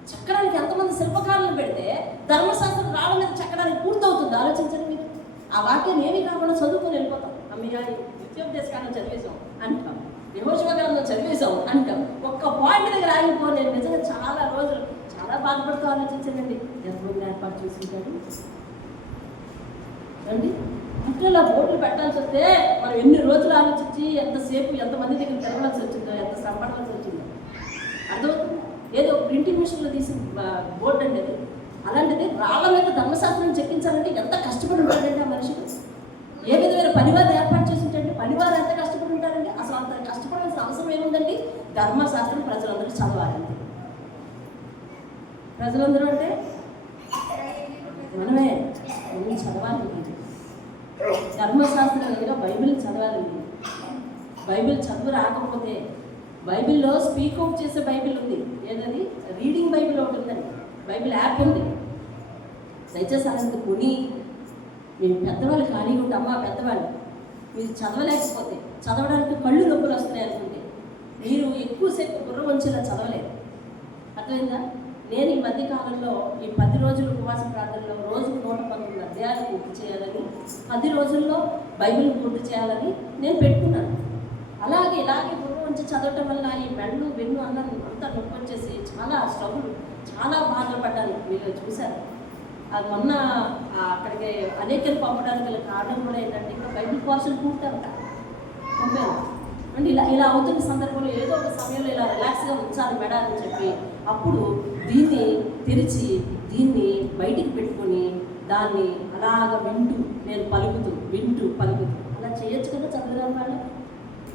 చెక్కడానికి ఎంతమంది శిల్పకారులను పెడితే ధర్మశాస్త్రం రాళ్ళ మీద చెక్కడానికి పూర్తవుతుంది. ఆలోచించండి మీరు. ఆ వాక్యం ఏమీ కాకుండా చదువుకొని వెళ్ళిపోతాం. నిత్యోపదేశకాలను చదివేశాం అంటాం, యెహోషువ గ్రంథం చదివేశాం అంటాం. ఒక్క పాయింట్ దగ్గర ఆగిపోయి నేను నిజంగా చాలా రోజులు చాలా బాధపడుతూ ఆలోచించండి. ఎంతమంది ఏర్పాటు చేసుకుంటాడు అండి. ఇంట్లో బోర్డులు పెట్టాల్సి వస్తే మనం ఎన్ని రోజులు ఆలోచించి ఎంతసేపు ఎంతమంది దగ్గర తిరగవలసి వచ్చిందో, ఎంత సంపడవలసి వచ్చిందో అర్థమవుతుంది. ఏదో ప్రింటింగ్ మిషన్లో తీసి బోర్డు అండి అది. అలాంటిది రాళ్ళ మీద ధర్మశాస్త్రం చెక్కించాలంటే ఎంత కష్టపడి ఉంటాడండి ఆ మనుషులు. ఏ విధమైన పనివారు ఏర్పాటు చేసి ఉంటాడండి. పనివారు ఎంత కష్టపడి ఉంటారండి. అసలు అంత కష్టపడాల్సిన అవసరం ఏముందండి? ధర్మశాస్త్రం ప్రజలందరూ చదవాలండి. ప్రజలందరూ అంటే మనమే చదవాలి. ధర్మశాస్త్రం దగ్గర బైబిల్ చదవాలండి. బైబిల్ చదువు రాకపోతే బైబిల్లో స్పీక్ అవుట్ చేసే బైబిల్ ఉంది. ఏదది? రీడింగ్ బైబిల్ ఒకటి ఉందండి. బైబిల్ యాప్ ఉంది. దయచేసి అలాంటి కొని మేము పెద్దవాళ్ళు ఖాళీగా ఉంటే, అమ్మ పెద్దవాళ్ళు మీరు చదవలేకపోతే, చదవడానికి కళ్ళు నొప్పులు వస్తున్నాయి అనుకుంటే మీరు ఎక్కువసేపు బుర్ర వంచేలా చదవలేదు. అర్థమైందా? నేను ఈ మధ్య కాలంలో ఈ 10 రోజుల ఉపవాస ప్రార్థనలో రోజుకు 119 అధ్యాయాలు పూర్తి చేయాలని, 10 రోజుల్లో బైబిల్ పూర్తి చేయాలని నేను పెట్టుకున్నాను. ఇలాగే బుర్ర వంచి చదవటం వల్ల ఈ మెళ్ళు వెన్ను అంతా నొప్పి వచ్చేసి చాలా స్ట్రగుల్, చాలా బాధలు పడ్డాను. మీరు చూశారు. అది మొన్న అక్కడికి అనేకలు పంపడానికి గల కారణం కూడా ఏంటంటే ఇంకా బైబిల్ పోర్షన్ పూర్తవుతా పంపాను. అంటే ఇలా అవుతున్న సందర్భంలో ఏదో ఒక సమయంలో ఇలా రిలాక్స్గా ఉంచాలి మెడ అని చెప్పి అప్పుడు దీన్ని తెరిచి దీన్ని బయటికి పెట్టుకొని దాన్ని అలాగ నేను వింటూ పలుకుతూ అలా చేయొచ్చు కదా. చదవడం వాళ్ళు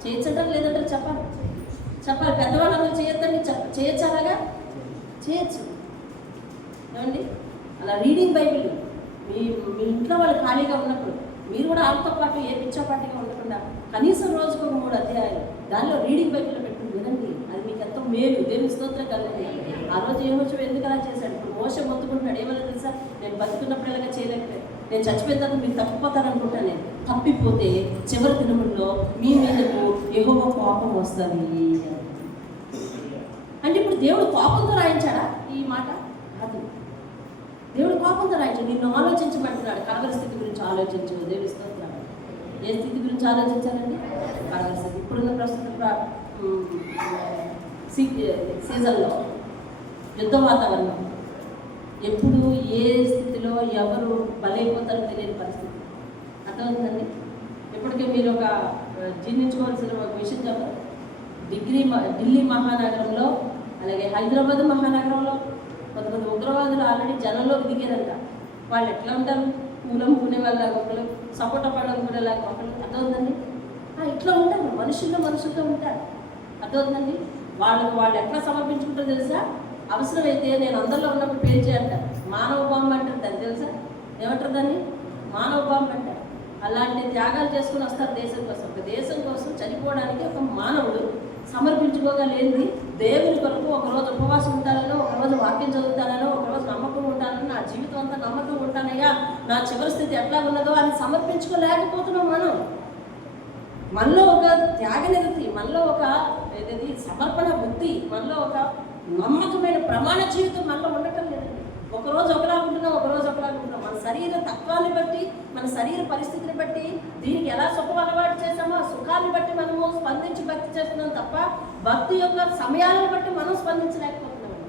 చేయొచ్చంటారు, లేదంటే చెప్పాలి పెద్దవాళ్ళు చేయొద్దండి, చేయొచ్చు, అలాగా చేయొచ్చు. ఏమండి? అలా రీడింగ్ బైబిల్ మీ ఇంట్లో వాళ్ళు ఖాళీగా ఉన్నప్పుడు మీరు కూడా వాళ్ళతో పాటు ఏ పిచ్చోపాటిగా ఉండకుండా కనీసం రోజుకు 3 అధ్యాయాలు దానిలో రీడింగ్ బైబిల్లో పెట్టుకుని వినండి. అది మీకు ఎంతో మేలు. దేవుని స్తోత్రం కలుగుతుంది. ఆ రోజు యెహోషువ ఎందుకు అలా చేశాడు? ఇప్పుడు మోషే మొత్తుకుంటున్నాడు. ఏమన్నా తెలుసా? నేను బతుకున్నప్పుడు ఎలాగా చేయలేకపోయాను, నేను చచ్చిపోయిన తర్వాత మీరు తప్పిపోతారనుకుంటాను. నేను తప్పిపోతే చివరి దినముల్లో మీ మీదకు యెహోవా కోపం వస్తుంది అంటే ఇప్పుడు దేవుడు కోపంతో రాయించాడా ఈ మాట? క్షమాపణ రాయించు. నిన్ను ఆలోచించమంటున్నాడు. కడవరి స్థితి గురించి ఆలోచించు. దేవుని స్తోత్రం. ఏ స్థితి గురించి ఆలోచించాలండి? కడవరి స్థితి. ఇప్పుడున్న ప్రస్తుత సీజన్లో యుద్ధ వాతావరణం, ఎప్పుడు ఏ స్థితిలో ఎవరు బలైపోతారో తెలియని పరిస్థితి. అర్థమవుతుందండి? ఇప్పటికే మీరు ఒక జీర్ణించుకోవాల్సిన ఒక విషయం చెప్పారు. ఢిల్లీ మహానగరంలో, అలాగే హైదరాబాద్ మహానగరంలో కొంతమంది ఉగ్రవాదులు ఆల్రెడీ జనంలోకి దిగారంట. వాళ్ళు ఎట్లా ఉంటారు? పూలం కొనేవాళ్ళలాగా ఒకళ్ళు, సపోటా పళ్ళం కొనేలాగా ఒకళ్ళు. అర్థమవుతుందండి? ఇట్లా ఉంటారు, మనుషులతో ఉంటారు. అర్థమవుతుందండి? వాళ్ళు ఎట్లా సమర్పించుకుంటారో తెలుసా? అవసరమైతే నేను అందరిలో ఉన్నప్పుడు పేరు చేయంటారు. మానవ బాంబు అంటారు దాన్ని, తెలుసా? ఏమంటారు దాన్ని? మానవ బాంబు అంటారు. అలాంటి త్యాగాలు చేసుకుని వస్తారు దేశం కోసం. ఒక దేశం కోసం చనిపోవడానికి ఒక మానవుడు సమర్పించుకోగలేంది దేవుని కొరకు. ఒకరోజు ఉపవాసం ఉంటానో, ఒకరోజు వాక్యం చదువుతానో, ఒకరోజు నమ్మకం ఉంటానో, నా జీవితం అంతా నమ్మకం ఉంటానయ్యా, నా చివరి స్థితి ఎట్లా ఉన్నదో అని సమర్పించుకోలేకపోతున్నాం మనం. మనలో ఒక త్యాగనిరతి, మనలో ఒక ఏదైతే సమర్పణ బుద్ధి, మనలో ఒక నమ్మకమైన ప్రమాణ జీవితం మనలో ఉండటం లేదండి. ఒకరోజు ఒకలాగా ఉంటున్నాం, ఒకరోజు ఒకలాగా ఉంటున్నాం. మన శరీర తత్వాన్ని బట్టి, మన శరీర పరిస్థితిని బట్టి, దీనికి ఎలా సుఖం అలవాటు చేసామో ఆ సుఖాన్ని బట్టి మనము స్పందించి భక్తి చేస్తున్నాం తప్ప భక్తి యొక్క సమయాలను బట్టి మనం స్పందించలేకపోతున్నాం.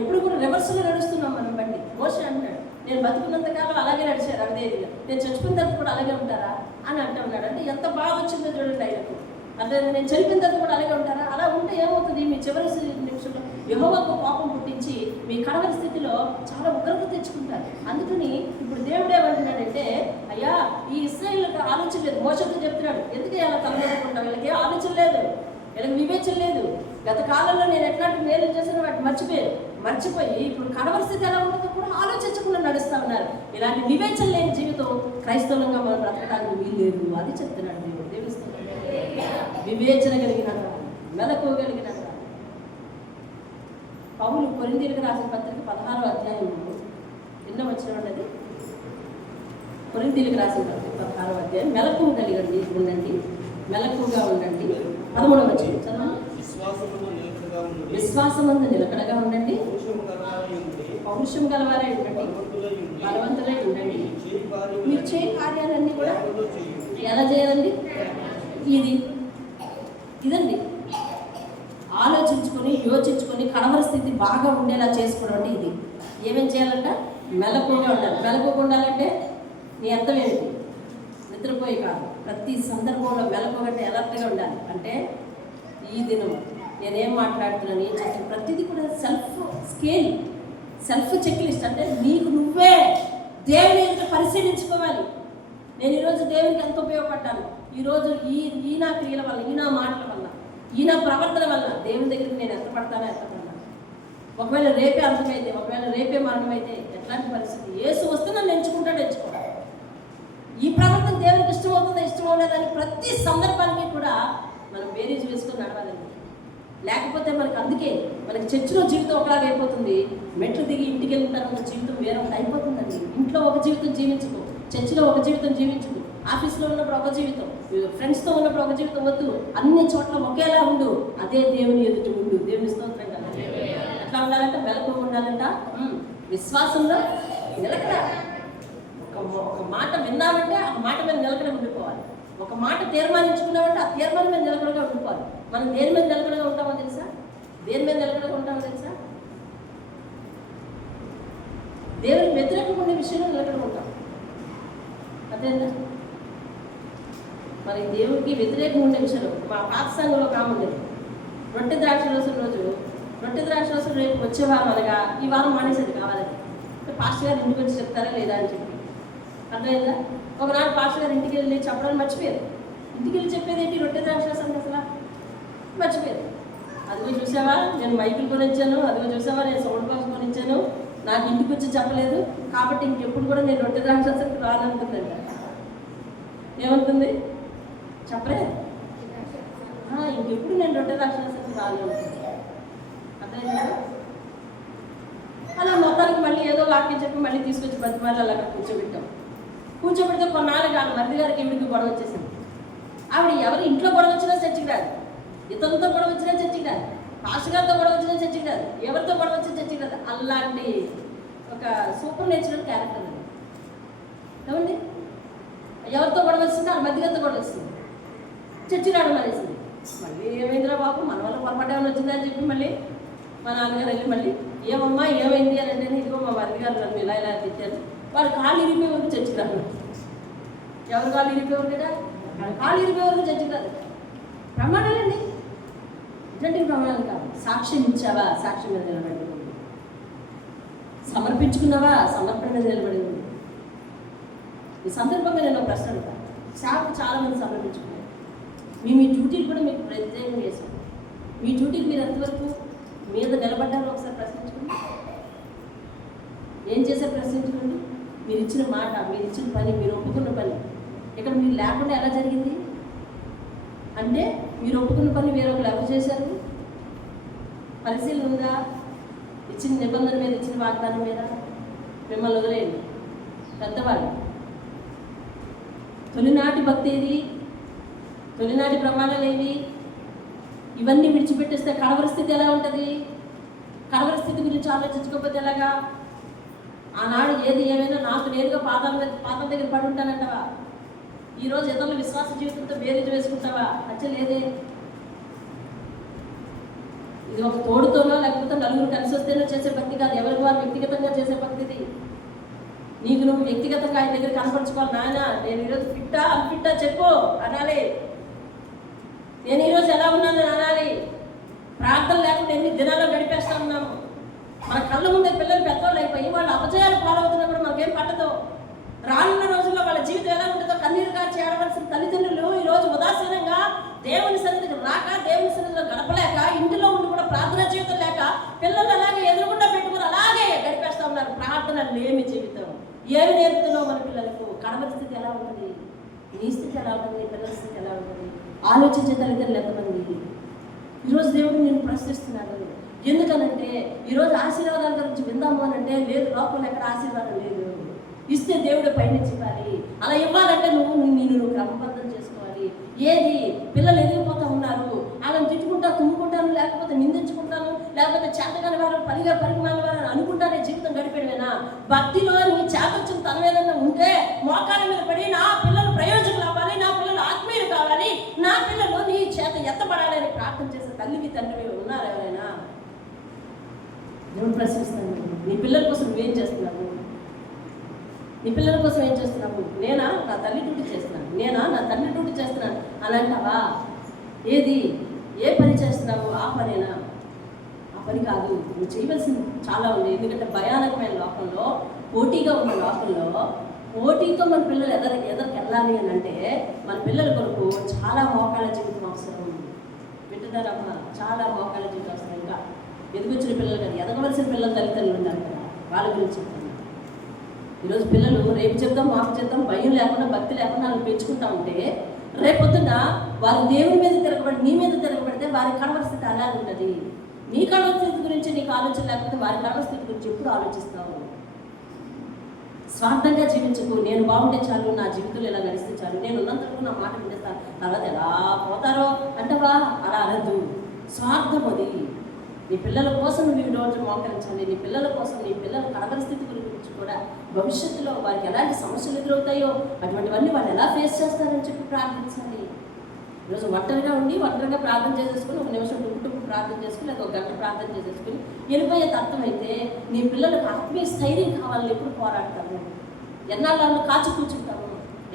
ఎప్పుడు కూడా రివర్స్లో నడుస్తున్నాం మనం బట్టి. మోషే అంటున్నాడు, నేను బతుకున్నంతకాలం అలాగే నడిచారు అవిధేయులుగా, నేను చచ్చిపోయిన తర్వాత కూడా అలాగే ఉంటారా అని అంటున్నాడు. అంటే ఎంత బాగా వచ్చిందో చూడండి ఆయనకు. అంటే నేను చనిపోయిన తర్వాత కూడా అలాగే ఉంటారా? అలా ఉంటే ఏమవుతుంది? మీ చివరి నిమిషంలో యెహోవాకు కోపం పుట్టించి మీ కడవరి స్థితిలో చాలా ఉగ్రత తెచ్చుకుంటారు. అందుకని ఇప్పుడు దేవుడు ఏమంటున్నాడంటే, అయ్యా ఈ ఇశ్రాయేలుకి ఆలోచన లేదు. మోషేతో చెప్తున్నాడు, ఎందుకు అలా తలబెట్టుకుంటావు? వీళ్ళకి ఏ ఆలోచన లేదు, వీళ్ళకి వివేచన లేదు. గత కాలంలో నేను ఎట్లాంటి మేలు చేశానో వాటి మర్చిపోయి ఇప్పుడు కడవరి స్థితి ఎలా ఉంటుందో కూడా ఆలోచించకుండా నడుస్తూ ఉన్నారు. ఇలాంటి వివేచన లేని జీవితం క్రైస్తవులంగా మనం బ్రతకడానికి వీల్లేదు. అది చెప్తున్నాడు దేవుడు. దేవుడు వివేచన కలిగిన, మెలకువగలిగిన పౌలు కొరింథీయులకు రాసిన పత్రిక 16వ అధ్యాయంలో ఎన్నో వచ్చినది. కొరింథీయులకు రాసిన పత్రిక 16వ అధ్యాయం. మెలకువ కలిగండి, ఉండండి, మెలకువగా ఉండండి. 13వ వచనం చదవండి. విశ్వాసమందు నిలకడగా ఉండండి, పౌరుషం గలవారై ఉండండి, బలవంతులై ఉండండి. మీరు చేయ కార్యాలన్నీ కూడా ఎలా చేయాలండి? ఇదండి ఆలోచించుకొని యోచించుకొని కడవరి స్థితి బాగా ఉండేలా చేసుకోవడం అంటే ఇది. ఏమేం చేయాలంట? మెలకువగా ఉండాలి. మెలకువగా ఉండాలంటే నీ అర్థం ఏమిటి? నిద్రపోయి కాదు, ప్రతి సందర్భంలో మెలకువగా అంటే ఎలర్ట్గా ఉండాలి. అంటే ఈ దినం నేనేం మాట్లాడుతున్నాను, ఏం చేస్తాను, ప్రతిదీ కూడా సెల్ఫ్ చెక్ లిస్ట్. అంటే నీకు నువ్వే దేవుని ఎదుట పరిశీలించుకోవాలి. నేను ఈరోజు దేవునికి ఎంత ఉపయోగపడ్డాను, ఈరోజు ఈ నా క్రియల వల్ల, ఈ నా మాటల వల్ల, ఈ నా ప్రవర్తన వల్ల దేవుని దగ్గరికి నేను ఎంత పడతానో. ఒకవేళ రేపే అంతమైతే, ఒకవేళ రేపే మరణమైతే ఎట్లాంటి పరిస్థితి? యేసు వస్తే నన్ను ఎంచుకోవాలి. ఈ ప్రవర్తన దేవునికి ఇష్టమవుతుందా, ఇష్టమవులేదని ప్రతి సందర్భానికి కూడా మనం బేరీజ్ వేసుకొని నడవాలండి. లేకపోతే అందుకే మనకి చర్చిలో జీవితం ఒకలాగా అయిపోతుంది, మెట్లు దిగి ఇంటికి వెళ్ళిన తర్వాత జీవితం వేరొకటి అయిపోతుందండి. ఇంట్లో ఒక జీవితం జీవించుకో, చర్చిలో ఒక జీవితం జీవించుకో, ఆఫీస్లో ఉన్నప్పుడు ఒక జీవితం, ఫ్రెండ్స్తో ఉన్నప్పుడు ఒక జీవితం వద్దు. అన్ని చోట్ల ఒకేలా ఉండు. అదే దేవుని ఎదుటి ఉండు. దేవుని స్తోత్రం కదా. ఎట్లా ఉండాలంటే మెలకువగా ఉండాలంట, విశ్వాసంలో నిలకడ. ఒక మాట విన్నామంటే ఆ మాట మీద నిలకడ ఉండిపోవాలి. ఒక మాట తీర్మానించుకున్నామంటే ఆ తీర్మానం మీద నిలకడగా ఉండిపోవాలి. మనం దేని మీద నిలకడగా ఉంటామో తెలుసా? దేని మీద నిలకడగా ఉంటామో తెలుసా? దేవునికి వ్యతిరేకంగా ఉండే విషయంలో నిలకడగా ఉంటాం. అదేందా? మరి దేవుడికి వ్యతిరేకంగా ఉండే విషయంలో మా పాత సంఘంలో కాముండేది. రొట్టె ద్రాక్షరసం రోజు, రొట్టె ద్రాక్షరసం రేపు వచ్చేవారం అనగా ఈ వారం మానేసేది కావాలని. పాస్టర్ గారు ఇంటికి వచ్చి చెప్తారా లేదా అని చెప్పి. అర్థమైందా? ఒకనాడు పాస్టర్ గారు ఇంటికి వెళ్ళి చెప్పడానికి మర్చిపోయారు. ఇంటికి వెళ్ళి చెప్పేది ఏంటి? రొట్టె ద్రాక్షరసం అసలు మర్చిపోయారు. అదిగో చూసావా నేను మైకులు కొనిచ్చాను, అదిగో చూసావా నేను సౌండ్ బాక్స్ కొనిచ్చాను, నాకు ఇంటికి వచ్చి చెప్పలేదు, కాబట్టి ఇంకెప్పుడు కూడా నేను రొట్టె ద్రాక్షరసం రానంటుందండి. ఏమంటుంది? చెప్పలే, ఇంకెప్పుడు నేను రొట్టె ద్రాక్షరసం రాను. అర్థమైందా? అలా మొత్తానికి మళ్ళీ ఏదో వాక్యం చెప్పి మళ్ళీ తీసుకొచ్చి బతిమాలి అలాగా కూర్చోబెడితే కొన్నాళ్ళు కాదు మరిది గారికి ఈవిడికి గొడవ వచ్చేసింది. ఆవిడ ఎవరు ఇంట్లో గొడవ వచ్చినా చర్చికి రాదు, ఇతరులతో గొడవ వచ్చినా చర్చికి రాదు, పాస్టర్ గారితో గొడవ వచ్చినా చర్చికి రాదు, ఎవరితో గొడవ వచ్చినా చర్చికి రాదు. అలాంటి ఒక సూపర్ నేచురల్ క్యారెక్టర్ అది. ఏమండి, ఎవరితో గొడవ వస్తుంది వాళ్ళ మధ్యగంతో గొడవ వస్తుంది, చర్చి రావడం అనేసింది. మళ్ళీ ఏమైందిరా బాబు, మన వల్ల పొరపాటు ఏమైనా వచ్చిందని చెప్పి మళ్ళీ మా నాన్నగారు వెళ్ళి మళ్ళీ ఏమమ్మా ఏమైంది అని అంటే, ఇదిగో మా వారి గారు నన్ను ఇలా ఇలా తిట్టారు. వాడు కాళ్ళు ఇరిపోయే వరకు చర్చి రాడు. ఎవరు కాళ్ళు ఇరిపోయేవారు కదా, కాళ్ళు ఇరిపోయే వరకు చర్చి రాదు. ప్రమాణాలండి, ఇట్లాంటి ప్రమాణాలు కాదు. సాక్ష్యం ఇచ్చావా, సాక్ష్యం మీద నిలబడి ఉంది. సమర్పించుకున్నావా, సమర్పణ మీద నిలబడి ఉంది. ఈ సందర్భంగా నేను ఒక ప్రశ్న అడుగుతాను. సేవకు చాలామంది సమర్పించుకున్నారు. మీ డ్యూటీలు కూడా మీకు ప్రత్యేకం చేశారు. మీ డ్యూటీలు మీరు ఎంతవరకు మీద నిలబడ్డారో ఒకసారి ప్రశ్నించుకోండి. ఏం చేశారు ప్రశ్నించుకోండి. మీరు ఇచ్చిన మాట, మీరు ఇచ్చిన పని, మీరు ఒప్పుకున్న పని ఇక్కడ మీరు లేకుండా ఎలా జరిగింది అంటే, మీరు ఒప్పుకున్న పని వేరొకరు ఎవరు చేశారు? పరిశీలన ఉందా? ఇచ్చిన నిబంధన మీద, ఇచ్చిన వాగ్దానం మీద మిమ్మల్ని వదిలేయండి. పెద్దవాళ్ళు తొలినాటి భక్తి ఏది, తొలినాటి ప్రమాణాలు ఏవి, ఇవన్నీ విడిచిపెట్టేస్తే కడవరి స్థితి ఎలా ఉంటుంది? కడవరి స్థితి గురించి ఆలోచించుకోకపోతే ఎలాగా? ఆనాడు ఏది ఏమైనా నాకు నేరుగా పాదం దగ్గర పడి ఉంటానంటావా? ఈరోజు ఇతరుల విశ్వాస జీవితంతో బేరీజు వేసుకుంటావా? లేదే. ఇది ఒక తోడుతోనో లేకపోతే నలుగురు కలిసి వస్తేనో చేసే భక్తి కాదు. ఎవరికి వారు వ్యక్తిగతంగా చేసే భక్తిది. నీకు నువ్వు వ్యక్తిగతంగా ఆయన దగ్గర కనపరుచుకోవాలి. నాయన నేను ఈరోజు ఫిట్టా అన్ఫిట్టా చెప్పు అనాలి. నేను ఈరోజు ఎలా ఉన్నాను అనాలి. ప్రార్థన లేకుండా ఎన్ని దినాల్లో గడిపేస్తా ఉన్నాము. మన కళ్ళ ముందే పిల్లలు పెద్దవాళ్ళు అయిపోయి వాళ్ళు అపజయాలు పాలవుతున్నప్పుడు మనకేం పట్టదు. రానున్న రోజుల్లో వాళ్ళ జీవితం ఎలా ఉంటుందో కన్నీరుగా చేయవలసిన తల్లిదండ్రులు ఈరోజు ఉదాసీనంగా దేవుని సన్నిధికి రాక, దేవుని సన్నిధిలో గడపలేక, ఇంటిలో ఉండి కూడా ప్రార్థనా జీవితం లేక పిల్లలు అలాగే ఎదురుకుండా పెట్టుకుని అలాగే గడిపేస్తా ఉన్నారు. ప్రార్థన లేమి జీవితం. ఏమి నేర్పుతున్నావు మన పిల్లలకు? కడపరి స్థితి ఎలా ఉంటుంది? నీ స్థితి ఎలా ఉంటుంది? పిల్లల స్థితి ఎలా ఉంటుంది? ఆలోచించే తల్లిదండ్రులు ఎంతమంది? ఈరోజు దేవుడు నేను ప్రశ్నిస్తున్నాడు. ఎందుకనంటే ఈరోజు ఆశీర్వాదాల గురించి విందాము అని అంటే, లేదు, లోపల ఎక్కడ ఆశీర్వాదం లేదు. ఇస్తే దేవుడు పైనుంచి ఇవ్వాలి. అలా ఇవ్వాలంటే నువ్వు క్రమబద్ధం చేసుకోవాలి. ఏది పిల్లలు ఎదిగిపోతూ ఉన్నారు, వాళ్ళని తిట్టుకుంటా తుమ్ముకుంటాను, లేకపోతే నిందించుకుంటాను, లేకపోతే చేతగాని వారు పరిమాణ వారు అనుకుంటానే జీవితం గడిపేవేనా? భక్తిలో నీ చేతొచ్చిన తనం ఏదన్నా ఉంటే మోకాళ్ళ మీద పడి నా పిల్లలు ప్రయోజకులు అవ్వాలి, నా పిల్లలు ఆత్మీయులు కావాలి, నా పిల్లలు నీ చేత ఎత్తబడాలి అని ప్రార్థన చేసే తల్లివి తండ్రి ఉన్నారు ఎవరైనా? దేవుడు ప్రశ్నిస్తాను, నీ పిల్లల కోసం నువ్వేం చేస్తున్నావు? నీ పిల్లల కోసం ఏం చేస్తున్నావు? నేనా నా తల్లి డ్యూటీ చేస్తున్నాను, నేనా నా తండ్రి డ్యూటీ చేస్తున్నాను అని అంటావా? ఏది ఏ పని చేస్తున్నావు? ఆ పనేనా? ఆ పని కాదు. నువ్వు చేయవలసింది చాలా ఉంది. ఎందుకంటే భయానకమైన లోకంలో, పోటీగా ఉన్న లోకంలో, పోటీతో మన పిల్లలు ఎదరికి వెళ్ళాలి అని అంటే మన పిల్లల కొరకు చాలా మోకాళ్ళ జీవితం అవసరం. వింటున్నారమ్మా? చాలా మోకాళ్ళ జీవితం అవసరం. ఇంకా ఎదుగొచ్చిన పిల్లలు కానీ ఎదగవలసిన పిల్లలు తల్లిదండ్రులు ఉన్నారు కదా, వాళ్ళ గురించి చెప్తాను. ఈరోజు పిల్లలు రేపు చెప్తాం మాకు చెప్తాం భయం లేకుండా, భక్తి లేకుండా వాళ్ళు పెంచుకుంటా ఉంటే రేపొద్దున వారు దేవుని మీద తిరగబడి నీ మీద తిరగబడితే వారి కడవస్థితి అలా ఉంటుంది. నీ కడవస్థితి గురించి నీకు ఆలోచన లేకపోతే వారి కడవస్థితి గురించి ఎప్పుడు ఆలోచిస్తావు? స్వార్థంగా జీవించకు. నేను బాగుంటే చాలు, నా జీవితంలో ఇలా నడిస్తే చాలు, నేను ఉన్నంతవరకు నా మాట వినేస్తాను, తర్వాత ఎలా పోతారో అంటవా? అలా అనద్దు. స్వార్థం అది. నీ పిల్లల కోసం నువ్వు ఈ రోజు మోకరించాలి. నీ పిల్లల కోసం, నీ పిల్లల కడవస్థితి గురించి కూడా భవిష్యత్తులో వారికి ఎలాంటి సమస్యలు ఎదురవుతాయో అటువంటివన్నీ వాళ్ళు ఎలా ఫేస్ చేస్తారని చెప్పి ప్రార్థించాలి. ఈరోజు ఒంటరిగా ప్రార్థన చేసేసుకుని ఒక నిమిషం టుంపు ప్రార్థన చేసుకుని లేదా ఒక గంట ప్రార్థన చేసేసుకుని వెళ్ళిపోయే తత్వం అయితే నీ పిల్లలకు ఆత్మీయ స్థైర్యం కావాలని ఎప్పుడు పోరాడతాము? ఎన్నాళ్ళు కాచి కూర్చుంటాము?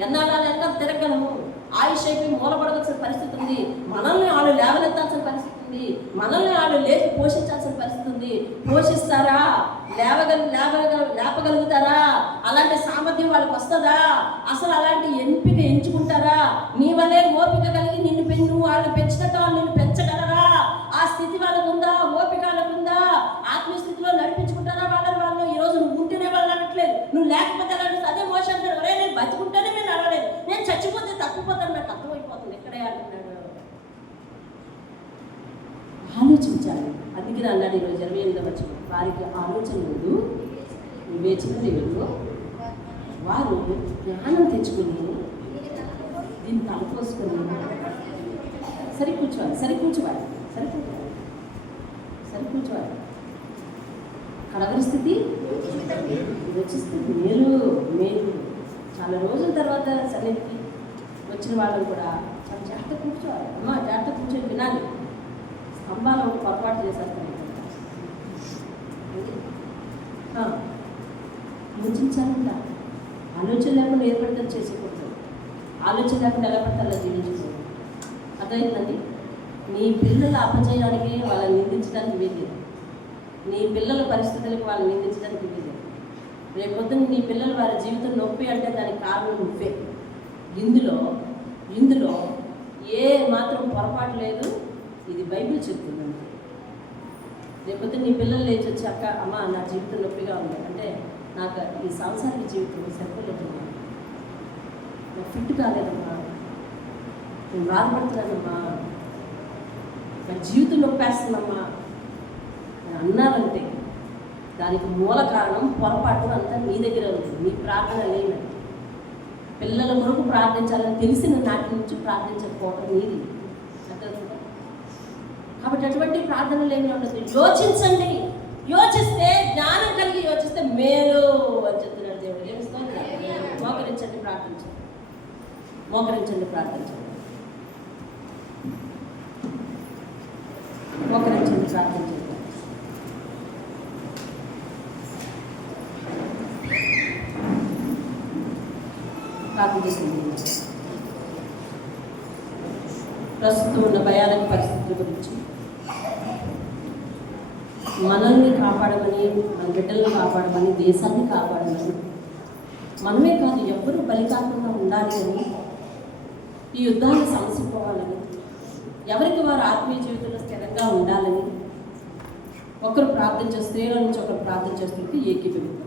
ఎన్నాళ్ళు వెనకాల తిరగలము? ఆయుష్ అయిపోయి మూలపడవలసిన పరిస్థితి ఉంది. మనల్ని వాళ్ళు లేవనెత్తాల్సిన పరిస్థితి ఉంది. మనల్ని వాళ్ళు లేపి పోషించాల్సిన పరిస్థితి ఉంది. పోషిస్తారా? లేపగలుగుతారా? అలాంటి సామర్థ్యం వాళ్ళకి వస్తుందా? అసలు అలాంటి ఎంపిక ఎంచుకుంటారా? నీ వల్లే ఓపిక కలిగి నిన్ను వాళ్ళు పెంచినట్టు వాళ్ళు నిన్ను పెంచగలరా? ఆ స్థితి వాళ్ళకు ఉందా? ఓపిక వాళ్ళకు ఉందా? ఆత్మీయ స్థితిలో నడిపించుకుంటారా వాళ్ళు? ఈరోజు నువ్వు ఉంటేనే వాళ్ళు అనట్లేదు, నువ్వు లేకపోతే అదే మోసం అంటాడు. ఒరే నేను బతుకుంటేనే నేను అనలేదు, నేను చచ్చిపోతే తప్పిపోతాను, నాకు అర్థమైపోతుంది ఎక్కడే అంటున్నాడు. ఆలోచించాలి. అందుకే అన్నాడు ఈరోజు 28వ వచనం, వారికి ఆలోచన లేదు, వివేచన లేదు, వారు జ్ఞానం తెచ్చుకొని దీన్ని తలపోసుకొని సరి కూర్చోవాలి. అడగని స్థితి వచ్చిస్తే మేలు మేలు. చాలా రోజుల తర్వాత సన్నిధికి వచ్చిన వాళ్ళని కూడా చాలా జాగ్రత్త కూర్చోవాలి. అమ్మ జాగ్రత్త కూర్చొని వినాలి. స్తంభాలు ఒక పొరపాటు చేసేస్తాయి. ఆలోచించాలంట. ఆలోచన లేకుండా ఏర్పడతారు చేసేకూడదు. ఆలోచన లేకుండా ఎలా పడతారో జీవించకూడదు. అర్థమైందండి? నీ పిల్లల అపజయానికి వాళ్ళని నిందించడానికి వీలేదు. నీ పిల్లల పరిస్థితులకు వాళ్ళని నిందించడానికి వీలేదు. రేపొద్దున నీ పిల్లలు వారి జీవితం నొప్పి అంటే దానికి కారణం నువ్వే. ఇందులో ఏ మాత్రం పొరపాటు లేదు. ఇది బైబిల్ చెప్తుంది. రేపొద్దున నీ పిల్లలు లేచి వచ్చాక అమ్మ నా జీవితం నొప్పిగా ఉంది అంటే నాకు ఈ సంసారిక జీవితం సరిపోలేదమ్మా, నాకు ఫిట్ కాలేదమ్మా, నేను బాధపడుతున్నానమ్మా, నా జీవితం నొప్పేస్తుందమ్మా అని అన్నారంటే దానికి మూల కారణం పొరపాటు అంతా నీ దగ్గర ఉంది. నీ ప్రార్థన లేనట్టు. పిల్లల కొరకు ప్రార్థించాలని తెలిసిన నాటి నుంచి ప్రార్థించకపోవడం నీది. కాబట్టి అటువంటి ప్రార్థనలు ఏమి ఉండదు. యోచించండి. యోచిస్తే జ్ఞానం కలిగి యోచిస్తే మేలు అని చెప్తున్నాడు దేవుడు. ఏమిస్తాను? మోకరించండి, ప్రార్థించండి. మోకరించండి, ప్రార్థించండి. మోకరించండి, ప్రార్థించండి. ప్రార్థిస్తుంది. ప్రస్తుతం ఉన్న భయానక పరిస్థితుల గురించి మనల్ని కాపాడమని, మన బిడ్డలను కాపాడమని, దేశాన్ని కాపాడమని, మనమే కాదు ఎవ్వరూ బలి కాకుండా ఉండాలి అని, ఈ యుద్ధాన్ని సమసిపోవాలని, ఎవరికి వారు ఆత్మీయ జీవితంలో స్థిరంగా ఉండాలని ఒకరు ప్రార్థించే స్త్రీల నుంచి ఒకరు ప్రార్థన చేస్తుంటే ఏకీభవిద్దాం.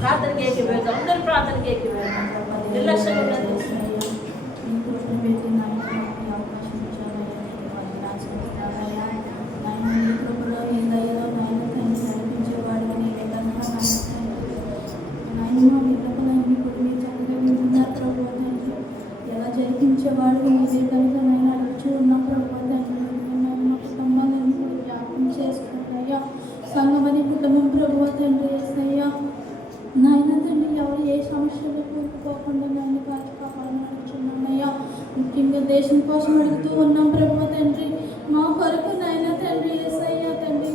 ప్రార్థనకి ఏకీభవిద్దాం. అందరూ ప్రార్థనకి ఏకీభవిద్దాం. నిర్లక్ష్యంగా ఉన్నది ఎలా జరిపించేవాడు మీదే కనుక నేను అడుగుతూ ఉన్నప్పుడు కుటుంబాలను జ్ఞాపకం చేసుకుంటాయా. సంగమని కుటుంబం ప్రభువ తండ్రి ఏసయ్యా. నాయన తండ్రి ఎవరు ఏ సమస్యలు కూరుకుపోకుండా నన్ను కాచి కాపాడని అడుగుతున్నానయ్యా. ముఖ్యంగా దేశం కోసం అడుగుతూ ఉన్నాం ప్రభువ తండ్రి. మా కొరకు నాయన తండ్రి ఏసయ్యా తండ్రి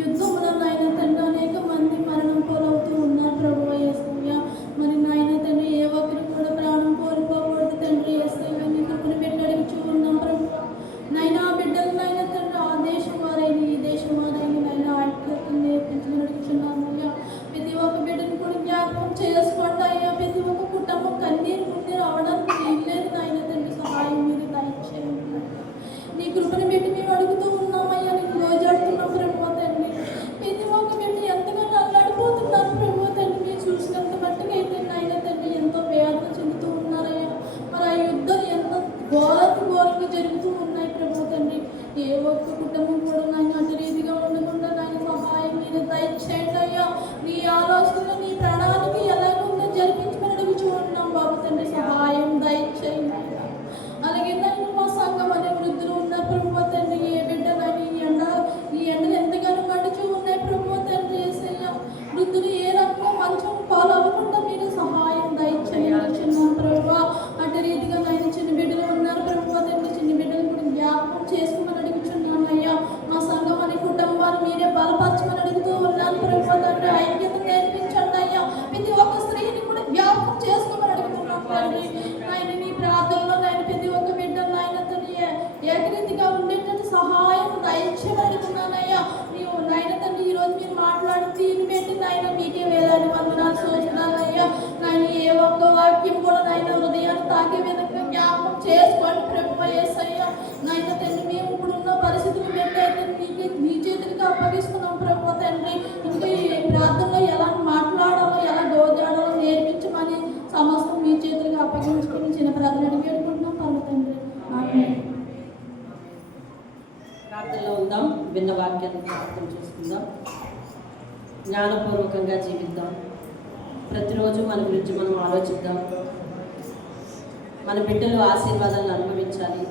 యుద్ధంలో నాయన తండ్రి అనేక మంది మరణం పోలవుతూ ఉన్నారు ప్రభువ ఏసయ్యా. మరి నాయన తండ్రి ఏ ఒక్కరు కూడా ప్రాణం కోల్పోకూడదు తండ్రి ఏసయ్యా. నీకు బిడ్డ అడుగుతూ ఉన్నాం ప్రభువ. నాయన ఆ బిడ్డలు నాయన తండ్రి ఆ దేశం వారైన ఈ దేశం వారైన నాయన ఐక్యతను నేర్పించమని అడుగుతున్నామయ్యా. ప్రతి ఒక్క బిడ్డను కూడా జ్ఞాపకం చేసుకోండి అయ్యా. ప్రతి ఒక్క కుటుంబం కన్నీరు ముందు రావడానికి లేదు నాయన తండ్రి. సహాయం మీరు దయచేయండి. నీ కృపను పెట్టి మేము అడుగుతూ ఉన్నామయ్యా. నీకు రోజాడుతున్నాం ప్రభువ తండ్రి. ప్రతి ఒక్క బిడ్డ ఎంతగానో అల్లాడిపోతున్నారు ప్రభువ తండ్రి. మీరు చూసినంత మట్టుగా అయితే నాయన తండ్రి ఎంతో వేదన చెందుతూ ఉన్నారయ్యా. మరి ఆ యుద్ధాలు ఎంతో ఘోరంగా జరుగుతూ ఉన్నాయి ప్రభువ తండ్రి. ఏ ఒక్క కుటుంబం కూడా నాయన అటు రీతిగా ఉండకుండా నాయన సహాయం మీరు దయచేయండి అయ్యా. నీ ఆలోచనలు నీ ప్రణాళిక ఎలాగుందో జరిపించమని అడుగుతూ ఉన్నాం బాబు తండ్రి. సహాయం దయచేయండి అయ్యా. అలాగే నాయన మా సంఘం అనే వృద్ధులు ఉన్నారు ప్రభువ తండ్రి. ఏ బిడ్డ నాయన ఈ ఎండలు ఎంతగానో మండుచూ ఉన్నాయి ప్రభువ తండ్రి ఏసయ్యా. వృద్ధులు ఏ రకంగా మంచం పాలవ్వకుండా మీరు సహాయం దయచేయండి చిన్న ప్రభువ. అటు రీతిగా నాయన చిన్న బిడ్డలు ఉన్నారు ప్రభువ తండ్రి. చిన్న బిడ్డలు కూడా జ్ఞాపకం చేసుకోమని అడుగుతున్నాను అయ్యా. మా సంఘం అనే కుటుంబాన్ని మీరే బలపరచమని అడుగుతూ ఉన్నాను ప్రభువ తండ్రి. ఐక్యత నేర్పించండి అయ్యా. ప్రతి ఒక్క స్త్రీని కూడా జ్ఞాపకం చేసుకోమని అడుగుతున్నాం తండ్రి. ఆయన నీ ప్రార్థనలో నాయన ప్రతి ఒక్క బిడ్డ నాయన తండ్రి ఏకరీతిగా ఉండేటట్టు సహాయం దయచేయమని అడుగుతున్నానయ్యా. నీవు నాయన తండ్రి ఈరోజు మీరు మాట్లాడి తీరు పెట్టి నాయన మీకే వేలాది వందనాలు చూస్తున్నానయ్యా. నాయన ఏ ఒక్క వాక్యం కూడా నాయన హృదయాన్ని తాకే విధంగా జ్ఞాపకం చేసుకోండి ప్రభువ యేసయ్యా. నాయన తండ్రి మేము ఇప్పుడున్న పరిస్థితులు పెట్టయితే నీ చేతులకి అప్పగిస్తున్నాం ప్రభువ తండ్రి. ఇంకా ఈ ప్రార్థనలో ఎలా మాట్లాడాలో ఎలా దోచాడాలో నేర్పించమని సమస్తం మీ చేతులకి అప్పగించుకుని చిన్న ప్రార్థన అడిగి పెట్టుకుంటున్నాం పర్వ తండ్రి. ప్రార్థనలో ఉందాం. విన్న వాక్యాన్ని జ్ఞాపకం చేసుకుందాం. జ్ఞానపూర్వకంగా జీవిద్దాం. ప్రతిరోజు మన గురించి మనం ఆలోచిద్దాం. మన బిడ్డలు ఆశీర్వాదాలను అనుభవించాలి.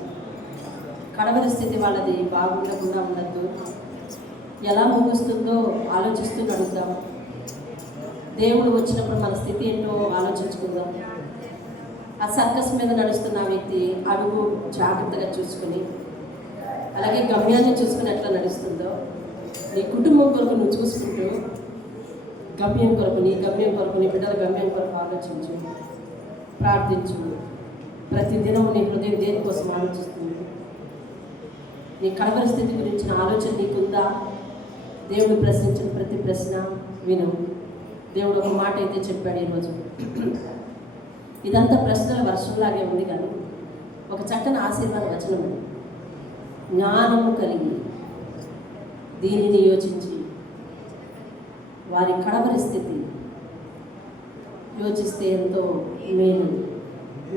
కడవరి స్థితి వాళ్ళది బాగుండకుండా ఉండద్దు. ఎలా ముగుస్తుందో ఆలోచిస్తూ నడుద్దాం. దేవుడు వచ్చినప్పుడు మన స్థితి ఏంటో ఆలోచించుకుందాం. ఆ సర్కస్ మీద నడుస్తున్న వ్యక్తి అడుగు జాగ్రత్తగా చూసుకుని, అలాగే గమ్యాన్ని చూసుకుని ఎట్లా నడుస్తుందో నీ కుటుంబం కొరకు నువ్వు చూసుకుంటూ గమ్యం కొరకు, నీ గమ్యం కొరకు, నీ బిడ్డల గమ్యం కొరకు ఆలోచించు, ప్రార్థించు. ప్రతిదినం నీ హృదయం దేనికోసం ఆలోచిస్తుంది? నీ కడవరి స్థితి గురించిన ఆలోచన నీకుందా? దేవుడు ప్రశ్నించిన ప్రతి ప్రశ్న విను. దేవుడు ఒక మాట అయితే చెప్పాడు ఈరోజు. ఇదంతా ప్రశ్నల వర్షంలాగే ఉంది, కానీ ఒక చక్కని ఆశీర్వాద వచనం ఉంది. జ్ఞానము కలిగి దీనిని యోచించి వారి కడవరి స్థితి యోచిస్తే ఎంతో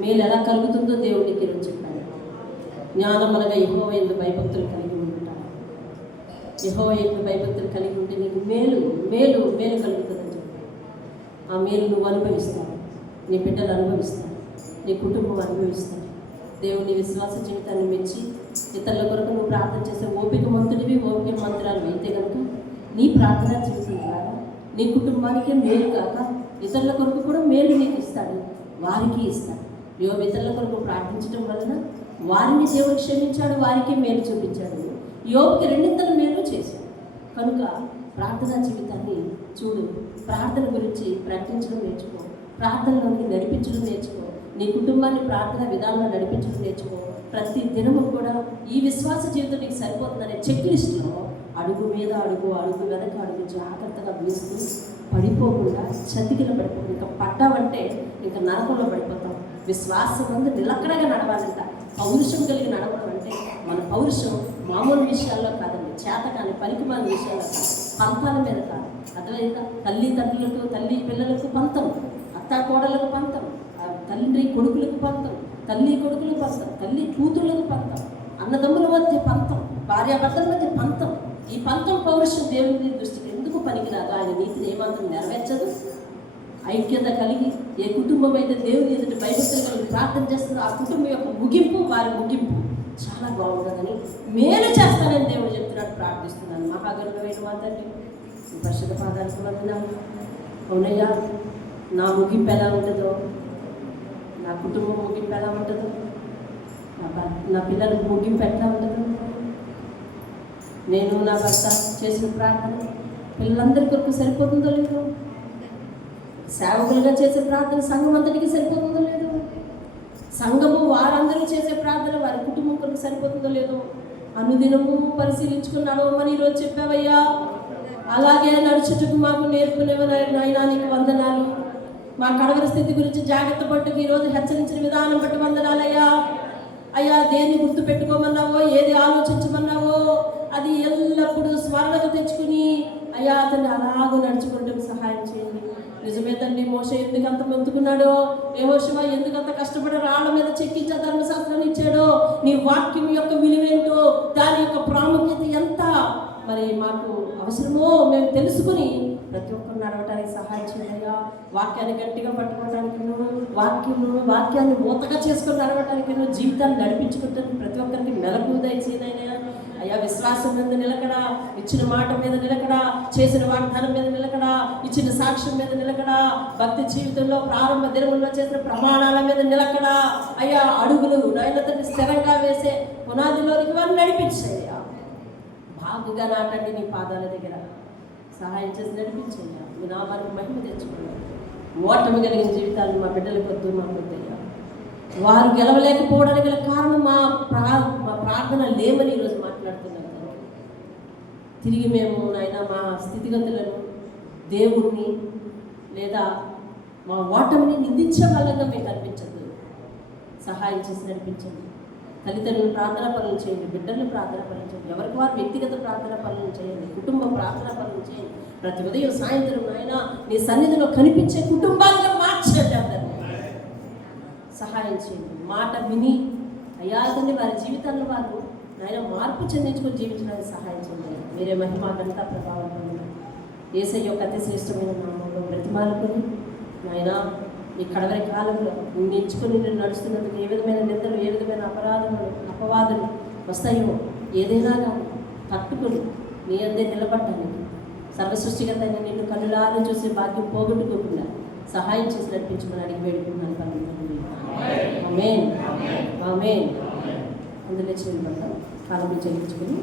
మేలు ఎలా కలుగుతుందో దేవుడికి ఈరోజు చెప్పాడు. జ్ఞానం అనగా యెహోవా యందు భయభక్తులు కలిగి ఉంటాడు. యెహోవా యందు భయభక్తులు కలిగి ఉంటే నీకు మేలు కలుగుతుందని చెప్పాడు. ఆ మేలు నువ్వు అనుభవిస్తావు, నీ బిడ్డలు అనుభవిస్తారు, నీ కుటుంబం అనుభవిస్తారు. దేవుని విశ్వాస జీవితాన్ని మెచ్చి ఇతరుల కొరకు నువ్వు ప్రార్థన చేసే ఓపిక మంత్రాలు అయితే కనుక నీ ప్రార్థనా జీవితం ద్వారా నీ కుటుంబానికి మేలు కాక ఇతరుల కొరకు కూడా మేలు నీకు ఇస్తాడు, వారికి ఇస్తాడు. యోబు ఇతరుల కొరకు ప్రార్థించడం వలన వారిని దేవుడు క్షమించాడు, వారికి మేలు చూపించాడు. యోబుకి రెండింతల మేలు చేశాడు. కనుక ప్రార్థనా జీవితాన్ని చూడు. ప్రార్థన గురించి ప్రకటించడం నేర్చుకో, ప్రార్థనలోకి నడిపించడం నేర్చుకో, నీ కుటుంబాన్ని ప్రార్థన విధానంలో నడిపించడం నేర్చుకో. ప్రతి దినము కూడా ఈ విశ్వాస జీవితం నీకు సరిపోతుందనే చెక్ లిస్టులో అడుగు మీద అడుగు వెనక అడుగు జాగ్రత్తగా వేస్తూ పడిపోకుండా, చతికిల పడిపోకుండా. ఇంకా పడ్డావంటే ఇంకా నరకంలో పడిపోతాం. విశ్వాసం ముందు నిలకడగా నడవాలంట. పౌరుషం కలిగి నడవడం అంటే మన పౌరుషం మామూలు విషయాల్లో కాదండి, చేతకాని పనికిమాల విషయాల్లో కాదు, పంతాల మీద కాదు. అర్థమైందా? తల్లిదండ్రులకు, తల్లి పిల్లలకు పంతం, అత్త కోడలకు పంతం, తండ్రి కొడుకులకు పంతం, తల్లి కొడుకులకు పంతం, తల్లి కూతుర్లకు పంతం, అన్నదమ్ముల మధ్య పంతం, భార్యాభర్తల మధ్య పంతం. ఈ పంతం పౌరుషం దేవుని దృష్టికి ఎందుకు పనికిరాదు? ఆయన నీతిని ఏమాత్రం నెరవేర్చదు. ఐక్యత కలిగి ఏ కుటుంబం అయితే దేవుని ఎదుటి భయభక్తులు కలిగి ప్రార్థన చేస్తుందో ఆ కుటుంబం యొక్క ముగింపు, వారి ముగింపు చాలా బాగుంటుందని, మేలు చేస్తానని దేవుడు చెప్తున్నాడు. ప్రార్థిస్తున్నాను. మహాగరుడమైన మా తండ్రి, పరిశుద్ధ పాదాలకు వందనాలు. అవునయ్యా, నా ముగింపు ఎలా ఉంటుందో, నా కుటుంబం ముగింపు ఎలా ఉంటుందో, నా పిల్లల ముగింపు ఎట్లా ఉంటుందో, నేను నా భర్త చేసిన ప్రార్థన పిల్లలందరి కొరకు సరిపోతుందో లేదో, సేవకులుగా చేసే ప్రార్థన సంఘం అంతటికి సరిపోతుందో లేదో, సంఘము వారందరూ చేసే ప్రార్థన వారి కుటుంబం కొరకు సరిపోతుందో లేదో అనుదినము పరిశీలించుకున్నాను అని ఈరోజు చెప్పావయ్యా. అలాగే నడుచుటకు మాకు నేర్పునేవనైనా నీకు వందనాలు. మా కడవరి స్థితి గురించి జాగ్రత్త పట్టుకు ఈరోజు హెచ్చరించిన విధానం బట్టి వందనాలయ్యా. అయ్యా, దేన్ని గుర్తు పెట్టుకోమన్నావో, ఏది ఆలోచించమన్నావో అది ఎల్లప్పుడూ స్మరణకు తెచ్చుకుని అయ్యా అతన్ని అలాగూ నడుచుకుంటూ సహాయం చేయండి. నిజమే తండ్రి, మోషే ఎందుకు అంత మొత్తుకున్నాడో, యెహోషువ ఎందుకు అంత కష్టపడి రాళ్ల మీద చెక్కించే ధర్మశాస్త్రాన్ని ఇచ్చాడో, నీ వాక్యం యొక్క విలువేంటో, దాని యొక్క ప్రాముఖ్యత ఎంత మరి మాకు అవసరమో మేము తెలుసుకుని ప్రతి ఒక్కరు నడవటానికి సహాయం చేయాలయ్యా. వాక్యాన్ని గట్టిగా పట్టుకోవడానికి, వాక్యాన్ని మూతగా చేసుకొని నడవటానికి, జీవితాన్ని నడిపించుకుంటానికి ప్రతి ఒక్కరికి మెలకు దయచేయనైనా. అయ్యా, విశ్వాసం మీద నిలకడా, ఇచ్చిన మాట మీద నిలకడా, చేసిన వాగ్దానం మీద నిలకడా, ఇచ్చిన సాక్ష్యం మీద నిలకడా, భక్తి జీవితంలో ప్రారంభ దినముల్లో చేసిన ప్రమాణాల మీద నిలకడా, అయ్యా అడుగులు నాయనతని స్థిరంగా వేసే పునాదిలోనికి వారు నడిపించయ్యా. బాగుగా నాటండి నీ పాదాల దగ్గర సహాయం చేసి నడిపించయ్యా. మీ నామానికి మహిమ తెచ్చుకున్నాం. ఓటమి కలిగిన జీవితాలను మా బిడ్డలకు వద్దు, మాకు వద్దయ్యా. వారు గెలవలేకపోవడానికి గల కారణం మా ప్రార్థన లేవని ఈరోజు మాట్లాడుతున్నాం. తిరిగి మేము నాయన మా స్థితిగతులను, దేవుణ్ణి లేదా మా ఓటమిని నిందించే వాళ్ళగా మీకు అనిపించదు. సహాయం చేసి నడిపించండి. తల్లిదండ్రులు ప్రార్థన పనులు చేయండి, బిడ్డలను ప్రార్థన పనులు చేయండి, ఎవరికి వారు వ్యక్తిగత ప్రార్థన పనులు చేయండి, కుటుంబ ప్రార్థన పనులు చేయండి. ప్రతి ఉదయం సాయంత్రం నాయన నీ సన్నిధిలో కనిపించే కుటుంబాలుగా మార్చండి. అందరినీ సహాయం చేయండి. మాట విని అయ్యా తండ్రి వారి జీవితాల్లో వారు నాయన మార్పు చెందించుకొని జీవించడానికి సహాయం చేయండి. మీరే మహిమ గంట ప్రభావం యేసయ్య యొక్క అతి శ్రేష్టమైన నామంలో బ్రతిమాలుకొని ఆయన ఈ కడవరి కాలంలో నిన్ను ఎంచుకొని నేను నడుస్తున్నందుకు ఏ విధమైన నిందలు, ఏ విధమైన అపరాధములు, అపవాదులు వస్తాయో ఏదైనా కానీ తట్టుకొని నీ అందే నిలబడటానికి సర్వసృష్టిగత అయిన నిన్ను కళ్ళారా చూసే భాగ్యం పోగొట్టుకోకుండా సహాయం చేసి నడిపించమని అడిగి వేడుకున్నాను పరమేశ్వరుని. ఆమేన్. ఆమేన్. అందులో చిన్న కాలం చెల్లించుకుని